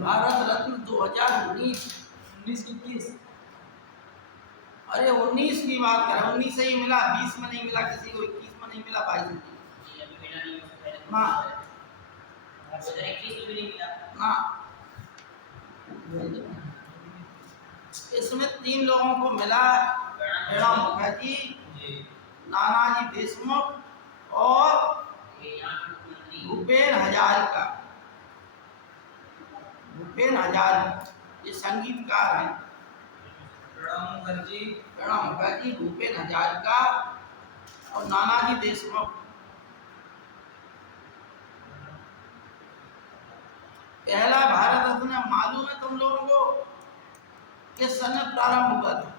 भारत रत्न 2019। 1921। अरे 19 की बात कर रहा हूँ, 19 से ही मिला, 20 में नहीं मिला किसी को, 21 में नहीं मिला, 22 में ना 2021 में भी नहीं मिला। ना। इसमें 3 लोगों को मिला, प्रणब मुखर्जी, नानाजी देशमुख और भूपेन हजारिका। भूपेन हजारिका ये संगीतकार हैं। प्रणब मुखर्जी, भूपेन हजारिका और नानाजी देशमुख। पहला भारत रत्न मालूम है तुम लोगों को किस सन में प्रारंभ हुआ था?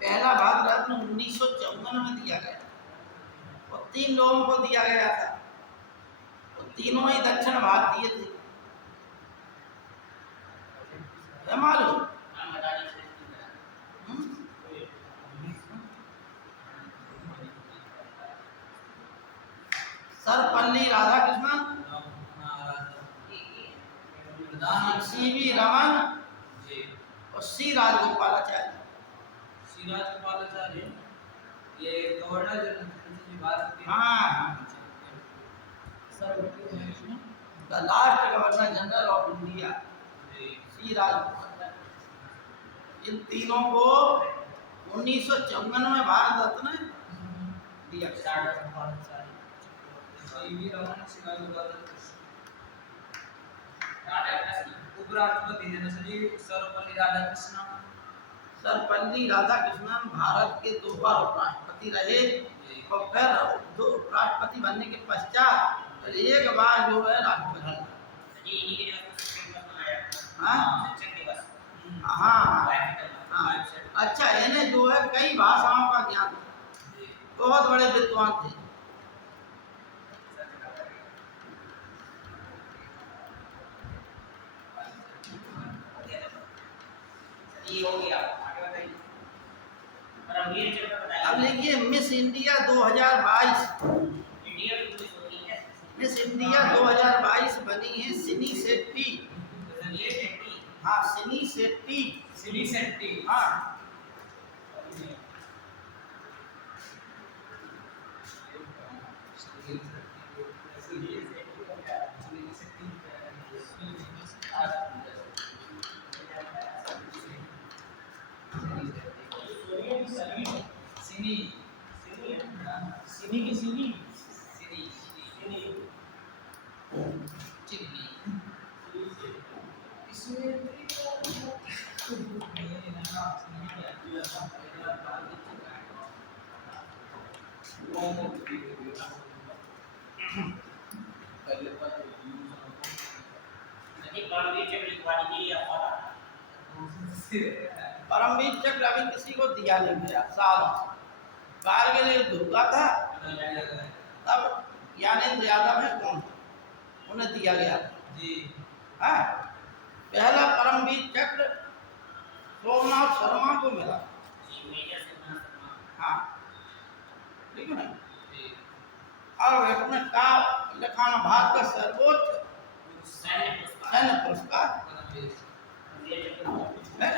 पहला भारत रत्न 1954 में दिया गया और 3 लोगों को दिया गया था और तीनों ही दक्षिण भारतीय थे। है मालूम? सर्वपल्ली राधाकृष्णन, सीवी रमन और सी राजगोपालाचार्य। ये गवर्नर जनरल की बात होती है। हाँ, the last governor general of India C Rajagopal. इन तीनों को 1954 में भारत रत्न दिया गया। उपराष्ट्रपति सर्वपल्ली राधाकृष्णन भारत के 2 बार उपराष्ट्रपति रहे और फिर 2 उपराष्ट्रपति बनने के पश्चात 1 बार जो है राष्ट्रपति। हाँ हाँ हाँ। अच्छा, इन्हें जो है कई भाषाओं का ज्ञान था, बहुत बड़े विद्वान थे। अब लिखिए मिस इंडिया 2022। मिस इंडिया 2022 बनी है सिनी शेट्टी। संजय शेट्टी। हाँ सिनी शेट्टी। सिनी शेट्टी। हाँ सिनी सिनी की सिनी सिनी चिन्नी परमवीर चक्र लिखवा दीजिए या परमवीर चक्र अभी किसी को दिया नहीं गया सालों से। कारगिल युद्ध हुआ था तब ज्ञानेंद्र यादव है कौन उन्हें दिया गया था। जी हाँ पहला परमवीर चक्र सोमनाथ शर्मा को मिला। मेजर सिद्धांत शर्मा। हाँ ठीक है ना। और इसमें का लखाना भारत का सर्वोच्च सैन्य पुरस्कार सैन्य पुरस्कार ये चक्र है।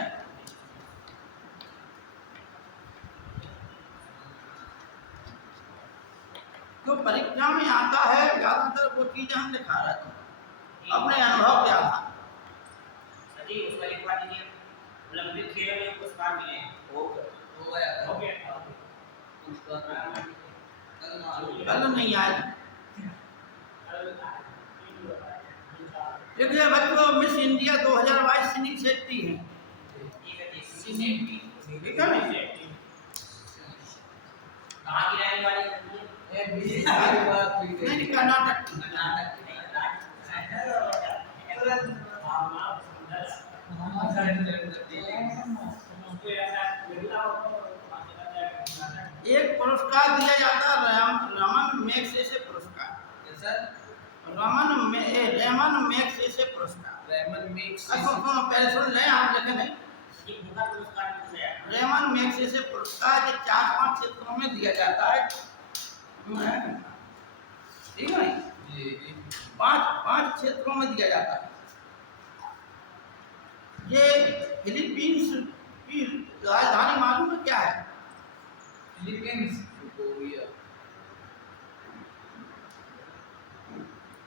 तो परीक्षा में आता है ज्यादातर वो चीजें हम दिखा रहे थे अपने अनुभव के आधार। सजी उसका लिखवा दीजिए ओलंपिक खेलों में पुरस्कार मिले हैं। हो गया हो गया कल नहीं आए। देखिए बच्चों मिस इंडिया 2022 सिनी शेट्टी है। ठीक है ना। कहाँ की रहने वाली है? नहीं कर्नाटक की। एक पुरस्कार दिया जाता है रमन मैग्सेसे पुरस्कार। रेमन मैग्सेसे पुरस्कार। रेमन मिक्स सुनो पहले सुन लें आप देखें नहीं। ये भूखा पुरस्कार किसे है? रेमन मैग्सेसे पुरस्कार के 4-5 क्षेत्रों में दिया जाता है। ठीक है जी 5 क्षेत्रों में दिया जाता है। ये फिलीपींस की राजधानी मालूम है क्या है? फिलीपींस कोरिया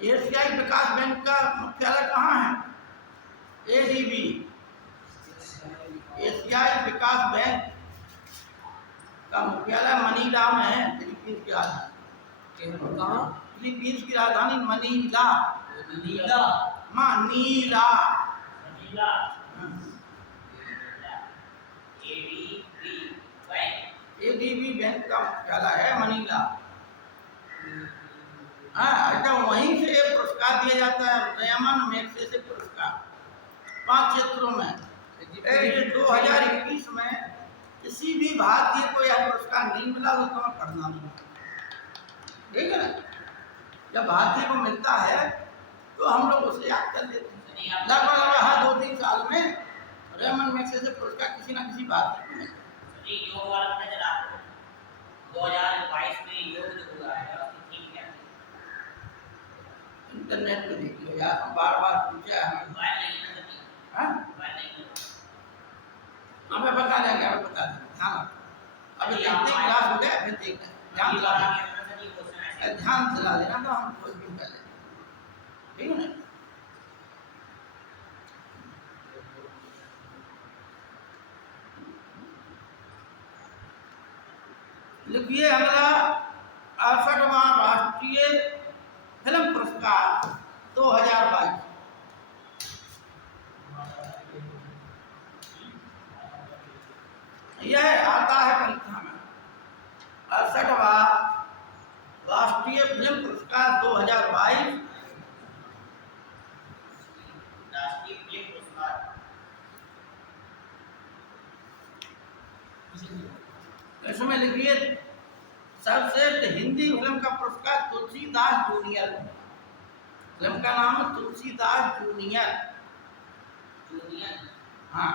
एशियाई विकास बैंक का मुख्यालय कहाँ है? एडीबी एशियाई विकास बैंक का मुख्यालय मनीला में है। फिलीपींस की राजधानी कहाँ फिलीपींस की राजधानी मनीला। नीला मनीला। नीला एडीबी बैंक। एडीबी बैंक का मुख्यालय है मनीला। हाँ अच्छा वहीं से ये पुरस्कार दिया जाता है रेमन मैग्सेसे पुरस्कार 5 क्षेत्रों में। 2021 में किसी भी भारतीय को यह पुरस्कार नहीं मिला तो तुम्हें पढ़ना नहीं। ठीक है ना। जब भारतीय को मिलता है तो हम लोग उसे याद कर लेते हैं। लगभग हर 2-3 साल में रेमन मैग्सेसे पुरस्कार किसी ना किसी भारतीय को मिलता है। जी योग वाला पता चला आपको 2022 में योग जो हुआ है उसकी थीम क्या है? इंटरनेट पे देख लो यार बार-बार पूछा है हमें। मोबाइल नहीं है ना सभी हाँ मोबाइल नहीं है। हमें बता देंगे हमें बता देंगे ध्यान रखो। अभी देखते क्लास हो गया फिर देखते हैं। ध्यान दिला लेना ध्यान दिला लेना तो हम कोई भी कर लेंगे। ठीक है ना। लिखिए अगला 68वां राष्ट्रीय फिल्म पुरस्कार 2022। यह आता है परीक्षा में 68वां राष्ट्रीय फिल्म पुरस्कार 2022। राष्ट्रीय फिल्म पुरस्कार इसमें लिखिए सर्वश्रेष्ठ हिंदी फिल्म का पुरस्कार तुलसीदास जूनियर। फिल्म का नाम है तुलसीदास जूनियर। हाँ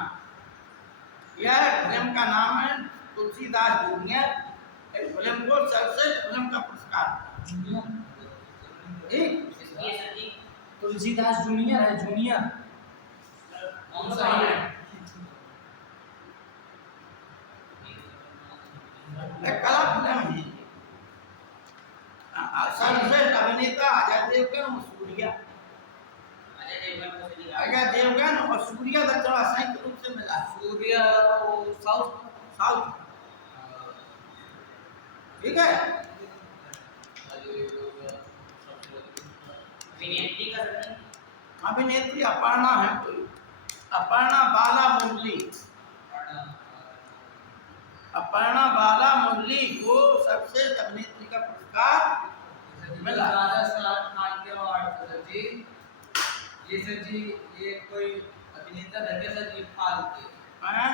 यह फिल्म का नाम है तुलसीदास जूनियर। इस फिल्म को सर्वश्रेष्ठ फिल्म का पुरस्कार। ठीक ये सर जी तुलसीदास जूनियर है जूनियर संयुक्त रूप से मिला है सूर्य वो साउथ साउथ, ठीक है। अभिनेत्री का सर अभिनेत्री अपर्णा है कोई, अपर्णा बाला मुरली, अपर्णा बाला मुरली को सर्वश्रेष्ठ अभिनेत्री का पुरस्कार मिला। राजा सलाम खान के अवार्ड सर जी, ये सर जी ये कोई अभिनेता लगे सर जी फाल्के, हैं?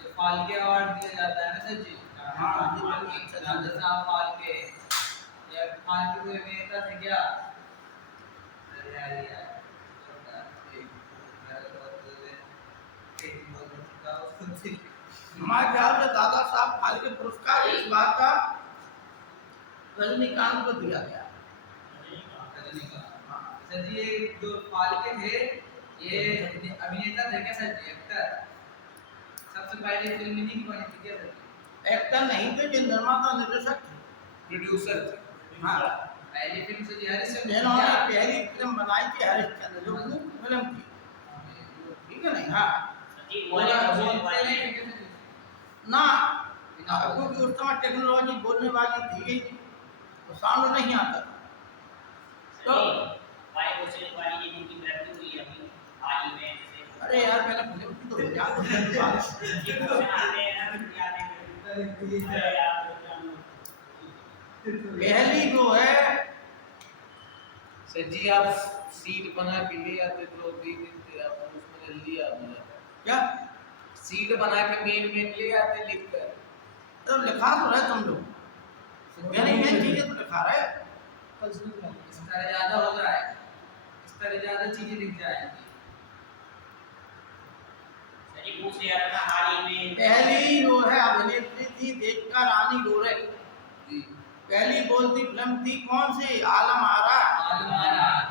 ये फाल्के अवार्ड दिया जाता है ना सर जी। हाँ, जी, राजा साहब फाल्के, ये फाल्के कोई अभिनेता थे क्या? अरे यार यार हमारे ख्याल से दादा साहब फाल्के पुरस्कार इस बार का रजनीकांत को दिया गया। सर जी ये जो फाल्के थे ये अभिनेता थे क्या सर जी, एक्टर? सबसे पहले फिल्म इन्हीं की बनी थी क्या सर जी? एक्टर नहीं थे, जो निर्माता निर्देशक थे। प्रोड्यूसर थे। हाँ, पहली फिल्म से जी हरिश्चंद्र जिन्होंने पहली फिल्म बनाई थी हरिश्चंद्र, जो फिल्म थी, ठीक है नहीं? हाँ जी बोला बोले बोलते नहीं थे क्या सर जी? ना, क्योंकि उस समय टेक्नोलॉजी बोलने वाली थी तो साउंड नहीं आता था। तो भाई कोशिश वाली ये जिनकी मृत्यु हुई है अभी हाल ही में, जैसे अरे यार मैंने फिल्म की तो याद है। ये क्वेश्चन आते हैं ना याद है पहली जो है सर जी आप सीट बना के ले आते तो दे देते, आप उसमें जल्दी आ जाता। क्या, सीट बना के मेन ले आते लिख कर। तो लिखा तो रहे तुम लोग, मैंने मेन चीजें तो लिखा रहे। इस तरह ज्यादा हो रहा है, इस तरह ज्यादा चीजें लिख जाएंगी। सर जी पूछ लिया था हाल ही में पहली जो है अभिनेत्री थी देविका रानी डोरे। जी पहली बोलती फिल्म थी कौन सी? आलम आरा, मालूम आ रहा है।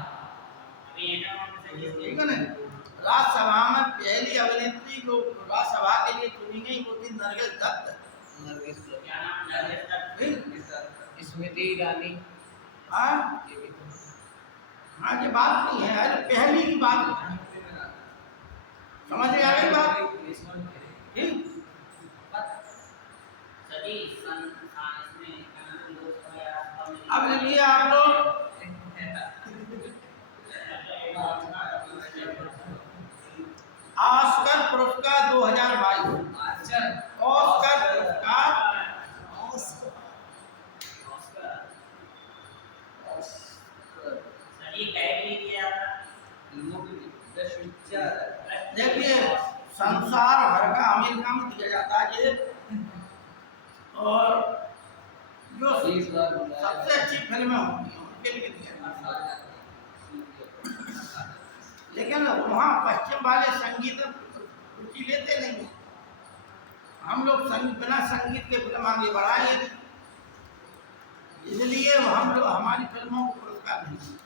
अभी ये नाम से ठीक है ना? राज्यसभा में पहली अभिनेत्री जो राज्यसभा के लिए चुनी गई वो थी नरगिस दत्त। क्या नाम नरगिस दत्त? स्मृति ईरानी। हाँ ये भी तो। हाँ, ये बात नहीं है, अरे पहली की बात है। समझ में आ गई बात? ठीक। सर जी इसमें लोकसभा या राज्यसभा में अब लिखिए आप लोग, ऑस्कर पुरस्कार 2022, ऑस्कर पुरस्कार सर ये कैटेगरी दिया था देखिए संसार भर का अमेरिका में दिया जाता है ये, और जो सबसे अच्छी फिल्में होती हैं उनके लिए दिया जाता है। लेकिन वहाँ पश्चिम वाले संगीत रुचि लेते नहीं हैं। हम लोग बिना संगीत के फिल्म आगे बढ़ाएंगे, इसलिए हम लोग हमारी फिल्मों को पुरस्कार नहीं दिए।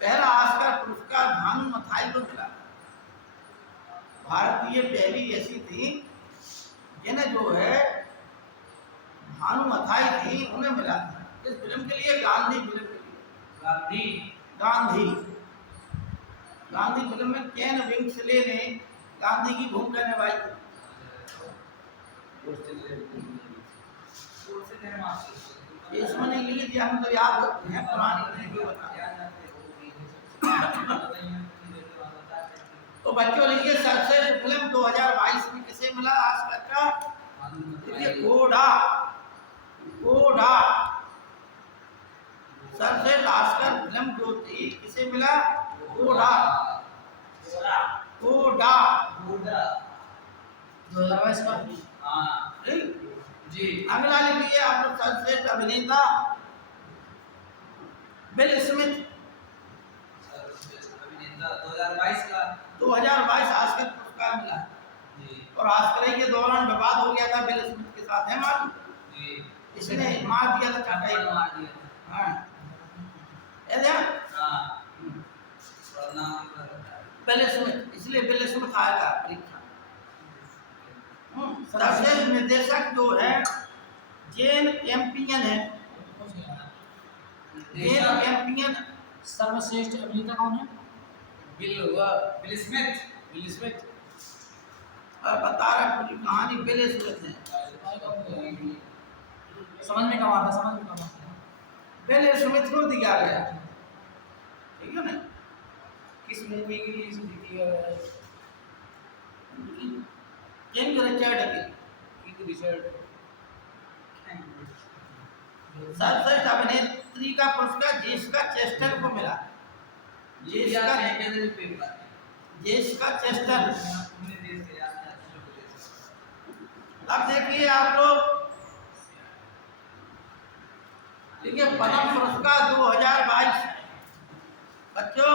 पहला ऑस्कर पुरस्कार भानु मथाई को मिला। भारतीय पहली ऐसी थी जिन्हें जो है भानु मथाई थी, उन्हें मिला था इस फिल्म के लिए, गांधी फिल्म के लिए। गांधी फिल्म में केन विंगसले ने गांधी की भूमिका निभाई थी। इसमें नहीं लिए थे, हम तो याद होते हैं पुरानी नहीं बता। तो बच्चों लिखिए सर्वश्रेष्ठ फिल्म 2022 में किसे मिला ऑस्कर का? देखिए कोडा, कोडा सर्वश्रेष्ठ ऑस्कर फिल्म जो थी किसे मिला? कोडा, कोडा 2022 का। हाँ जी। अगला लिखिए आप लोग सर्वश्रेष्ठ अभिनेता विल स्मिथ, अभिनेता 2022 का। 2022 ऑस्कर पुरस्कार मिला है। जी और ऑस्कर के दौरान विवाद हो गया था विल स्मिथ के साथ, है मालूम? जी इसने मार दिया था चाटा चाटा मार दिया था। हाँ याद है? हाँ और नाम विल स्मिथ, इसलिए विल स्मिथ आएगा परीक्षा। सर्वश्रेष्ठ निर्देशक जो है जेन कैम्पियन है। जेन कैम्पियन। सर्वश्रेष्ठ अभिनेता कौन है? बिल हुआ, विल स्मिथ। विल स्मिथ बता रहा पूरी कहानी पहले स्मिथ है। समझ में कम आता, समझ में कम आता। पहले स्मिथ को दिया गया, ठीक है ना। किस मूवी के लिए इसे दिया गया है? किंग रिचर्ड की किंग रिचर्ड सर्वश्रेष्ठ अभिनेत्री का पुरस्कार जेसिका चेस्टन को मिला। जेसिका चेस्टन। अब देखिए आप लोग, देखिए पद्म पुरस्कार 2022 बच्चों,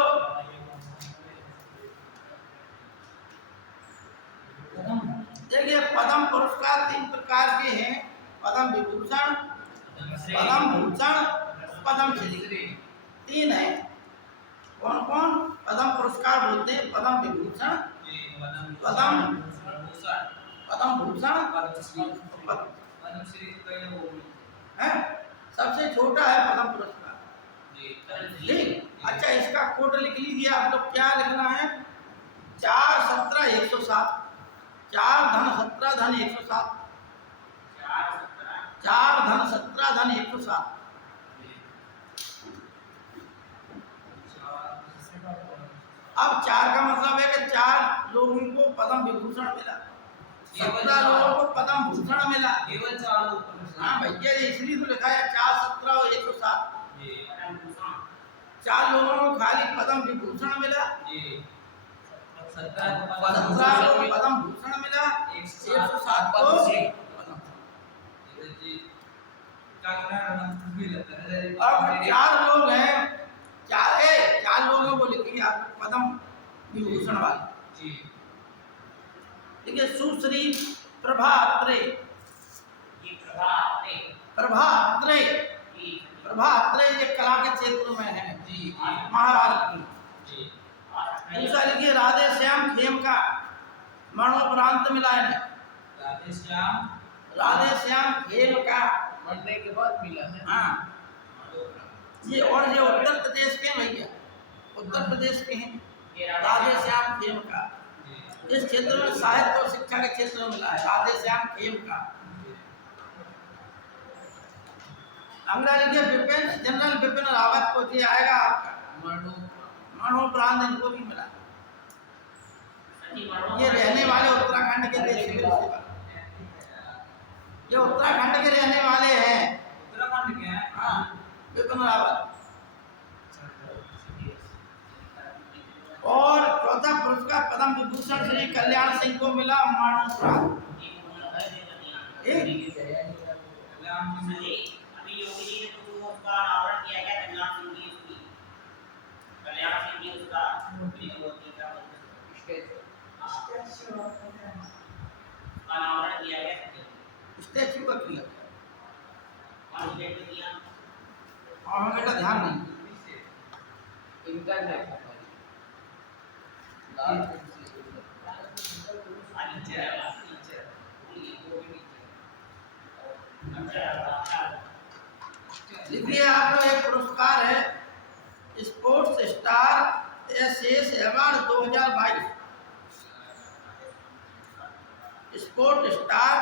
देखिए पद्म पुरस्कार 3 प्रकार के हैं, पद्म विभूषण, पद्म भूषण, पद्म श्री, 3 है। कौन कौन पद्म पुरस्कार बोलते हैं? पद्म विभूषण, पद्म भूषण, है सबसे छोटा है पद्म पुरस्कार। ठीक, अच्छा इसका कोड लिख लीजिए आप लोग। क्या लिखना है? 4 17 107, 4 धन 17 धन 107, 4 धन 17 धन 107। अब 4 का मतलब है कि 4 लोगों को पद्म विभूषण मिला, 17 लोगों को पद्म भूषण मिला। केवल 4 लोग। हाँ भैया, इसलिए तो लिखा है 4 17 और 107। 4 लोगों को खाली पद्म विभूषण मिला, 17 लोगों को पद्म भूषण मिला, 107 को अब 4 लोग हैं, 4 लोगों को लिखिए आप पद्म विभूषण वाले। देखिए सुश्री प्रभा अत्रे, ये कला के क्षेत्र में है महाराष्ट्र की। दूसरा लिखिए राधे श्याम खेमका, मरणोपरांत मिला है। राधे श्याम खेमका मरने के बाद मिला है। हाँ, ये और ये उत्तर प्रदेश के हैं भैया, उत्तर प्रदेश के हैं राधे श्याम खेमका। इस क्षेत्र में साहित्य और शिक्षा के क्षेत्र में मिला है राधे श्याम खेमका। अगला लिखिए विपिन, जनरल विपिन रावत को ये आएगा आपका मरणोपरांत, इनको भी मिला। ये रहने वाले उत्तराखंड के देश में, ये उत्तराखंड के रहने वाले हैं। उत्तराखंड के हैं। हाँ, विपिन रावत। और चौथा पुरस्कार पद्म विभूषण श्री कल्याण सिंह को मिला मरणोपरांत। अभी योगी जी ने तो उसका अनावरण किया गया, कल्याण सिंह जी उसका अनावरण किया गया, स्टैच्यू का किया और डेट में किया। और बेटा ध्यान नहीं, इंटरनेट देखिए आप लोग एक पुरस्कार है sports star SS award 2022। Sport star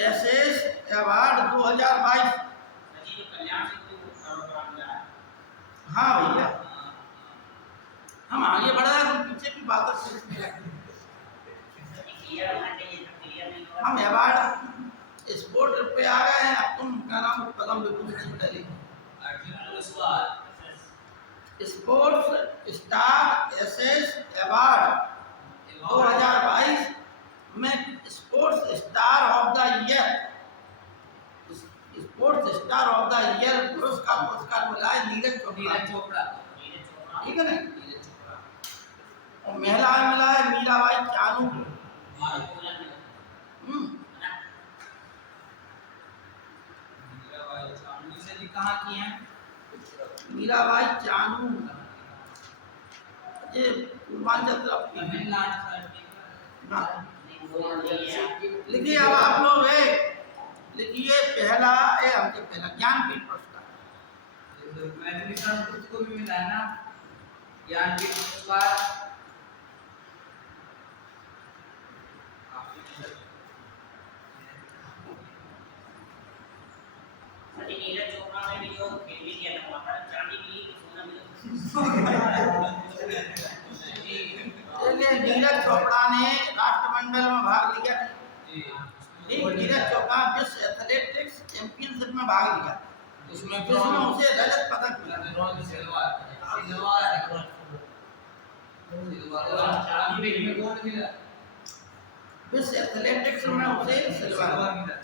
SS award 2022। हाँ भैया, हम आगे बढ़ रहे हैं, हम पीछे की बातों से हम अवार्ड स्पोर्ट पे आ गए हैं। अब तुम क्या नाम पद्म विभूषण डाली स्पोर्ट्स स्टार एसएस अवार्ड 2022 में sports star of the year, sports star of the year पुरस्कार मिला है नीरज चोपड़ा, ठीक है ना। और महिला में मिला है मीराबाई चानू। कहाँ की हैं? मीराबाई चानू, ये पूर्वांचल तरफ की है। हाँ। लिखिए अब आप लोग है, लिखिए पहला है हमके पहला ज्ञानपीठ पुरस्कार। मैथिली संस्कृत को भी मिला है ना ज्ञानपीठ पुरस्कार। सर जी नीरज चोपड़ा ने भी जो खेल भी किया था वहाँ पर चांदी मिली कि सोना मिला? देखिए नीरज चोपड़ा ने राष्ट्रमंडल में भाग लिया नहीं, नीरज चोपड़ा विश्व एथलेटिक्स चैंपियनशिप में भाग लिया उसमें जिसमें उसे रजत पदक मिला। ब्रॉन्ज सिल्वर चांदी में गोल्ड मिला, विश्व एथलेटिक्स में उसे सिल्वर मिला।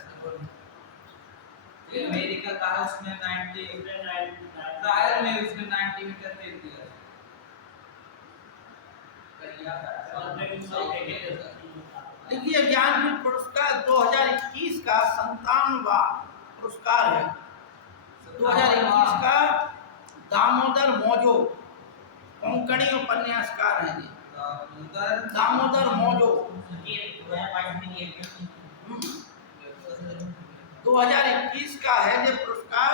अमेरिका का है उसमें 90 ट्रायल में उसने 90 मीटर फेंक दिया। देखिए ज्ञानपीठ पुरस्कार 2021 का 57वां पुरस्कार है। 2021 का दामोदर मौजो कोंकणी उपन्यासकार हैं जी, दामोदर मौजो। 2021 का है ये पुरस्कार,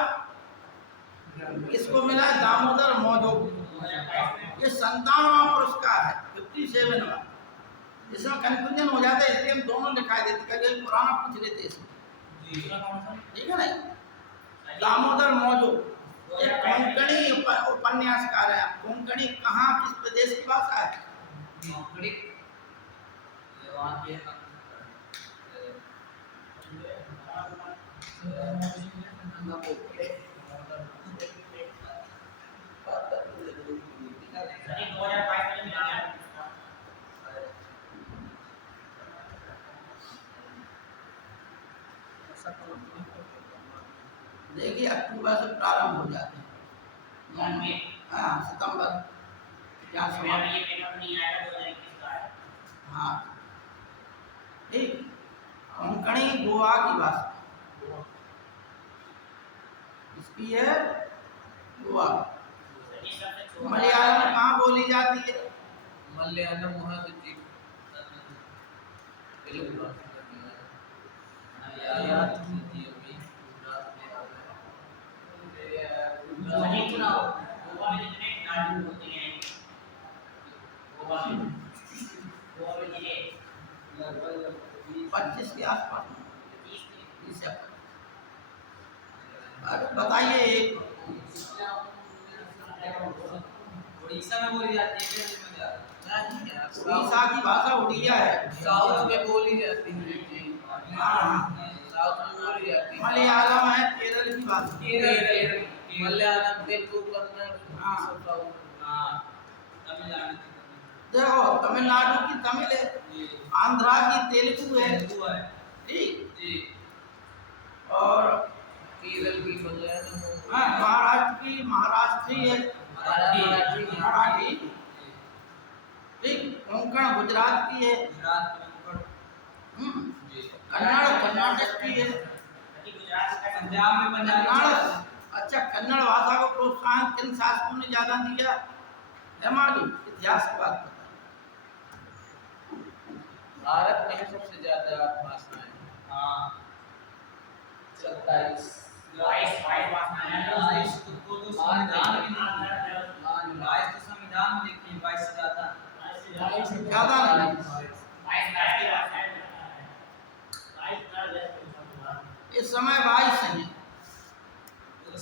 किसको मिला? दामोदर मौजो। ये 57वां पुरस्कार है, 57वां। इसमें कंफ्यूजन हो जाता है इसलिए हम दोनों दिखाई देते, कभी पुराना पूछ लेते इसमें, ठीक है ना। दामोदर मौजो एक कोंकणी उपन्यासकार है। कोंकणी कहाँ, किस प्रदेश की भाषा है? देखिए अक्टूबर से प्रारंभ हो जाते हैं, हाँ सितंबर क्या हाँ ठीक। कोंकणी गोवा की भाषा इसकी है, गोवा। मलयालम कहाँ बोली जाती है? मलयालम वहाँ से जी तेलुगु याद नहीं अभी गुजरात में आ गोवा में जितने नाटक होते हैं, गोवा में जिले 25 के आसपास, 30 से। बताइए एक उड़ीसा में बोली जाती है उड़ीसा की भाषा उड़िया है। साउथ में बोली जाती है जी, हाँ साउथ में बोली जाती है। मलयालम है केरल की भाषा। केरल मलयालम तेलुगु कन्नड़ हाँ। तमिलनाडु देखो तमिलनाडु की तमिल है, आंध्रा की तेलुगु है, ठीक। जी, और केरल की मलयालम हाँ, महाराष्ट्र की महाराष्ट्री है, मराठी, ठीक। कोंकण गुजरात की है, गुजरात में कन्नड़ कर्नाटक की है, पंजाब में कन्नड़। अच्छा, कन्नड़ भाषा को प्रोत्साहन किन शासकों ने ज्यादा दिया है मालूम? इतिहास की बात बताइए। भारत में सबसे ज्यादा भाषाएं, हाँ 27 संविधान में लिखी 22 ज्यादा ज्यादा नहीं, इस समय 22 है,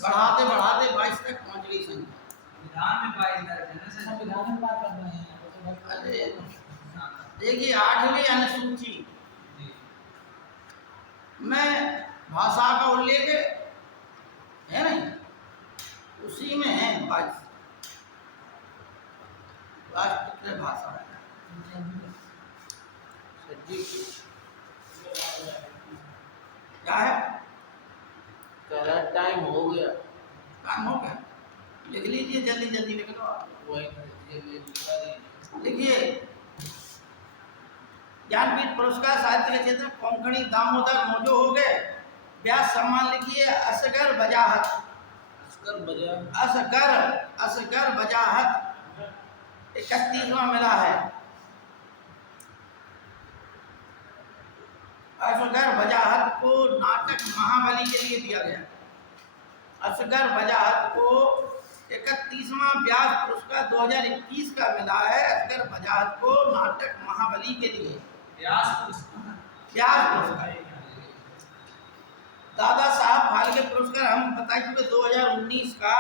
बढ़ाते बढ़ाते 22 तक पहुंच गई संख्या। संविधान में 22 दर्ज है ना सर? संविधान में बात कर रहे हैं। अरे देखिए 8वीं अनुसूची में भाषा का उल्लेख है नहीं, उसी में है 22 राष्ट्रीय भाषा है। क्या है? तेरा टाइम हो गया, काम हो गया, लिख लीजिए जल्दी जल्दी लिख लो। वही लिखा नहीं। देखिए ज्ञानपीठ पुरस्कार साहित्य के क्षेत्र में कोंकणी दामोदर मौजो हो गए। व्यास सम्मान लिखिए असगर बजाहत, असगर बजाहत 31वां मिला है। असगर बजाहत को नाटक महाबली के लिए दिया गया। असगर बजाहत को 31वां व्यास पुरस्कार 2021 का मिला है। असगर बजाहत को नाटक महाबली के लिए। व्यास पुरस्कार, व्यास पुरस्कार। दादा साहब फाल्के पुरस्कार हम बता चुके 2019 का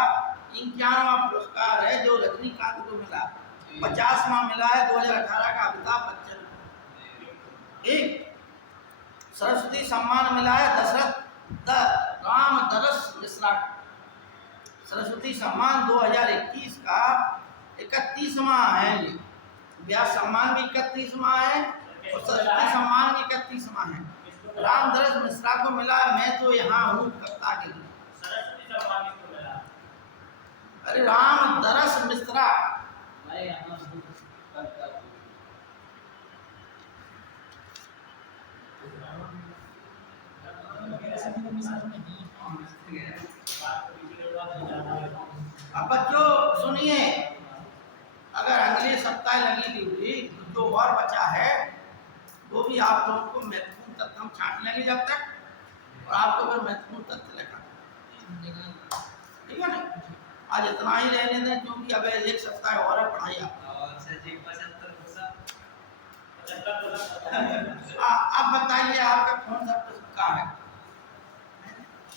51वां पुरस्कार है जो रजनीकांत को मिला। 50वां मिला है 2018 का अमिताभ बच्चन को। एक सरस्वती सम्मान मिला है दशरथ राम दरस मिश्रा को। सरस्वती सम्मान 2021 का 31वां है ये। व्यास सम्मान भी 31वां है और सरस्वती सम्मान भी 31वां है। राम दरस मिश्रा को मिला। मैं तो यहाँ हूँ कविता के लिए। सरस्वती सम्मान किसको मिला? अरे राम दरस मिश्रा। मैं यहाँ हूँ कविता को। अब बच्चों सुनिए, अगर अगले सप्ताह लगी ड्यूटी तो जो और बचा है वो भी आप लोगों को महत्वपूर्ण तथ्य हम छांट लेंगे जब तक, और आपको फिर महत्वपूर्ण तथ्य लिखा, ठीक है ना। आज इतना ही रहने दें क्योंकि अब एक सप्ताह और है पढ़ाई आप। और सर जी 75%। अब बताइए आपका कौन सा पुस्तक का है?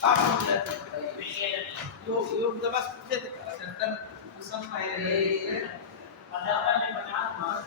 आप पूछ रहे थे योग दिवस पूछे थे। 70% फाइल है। 50 में 50 मार्क्स।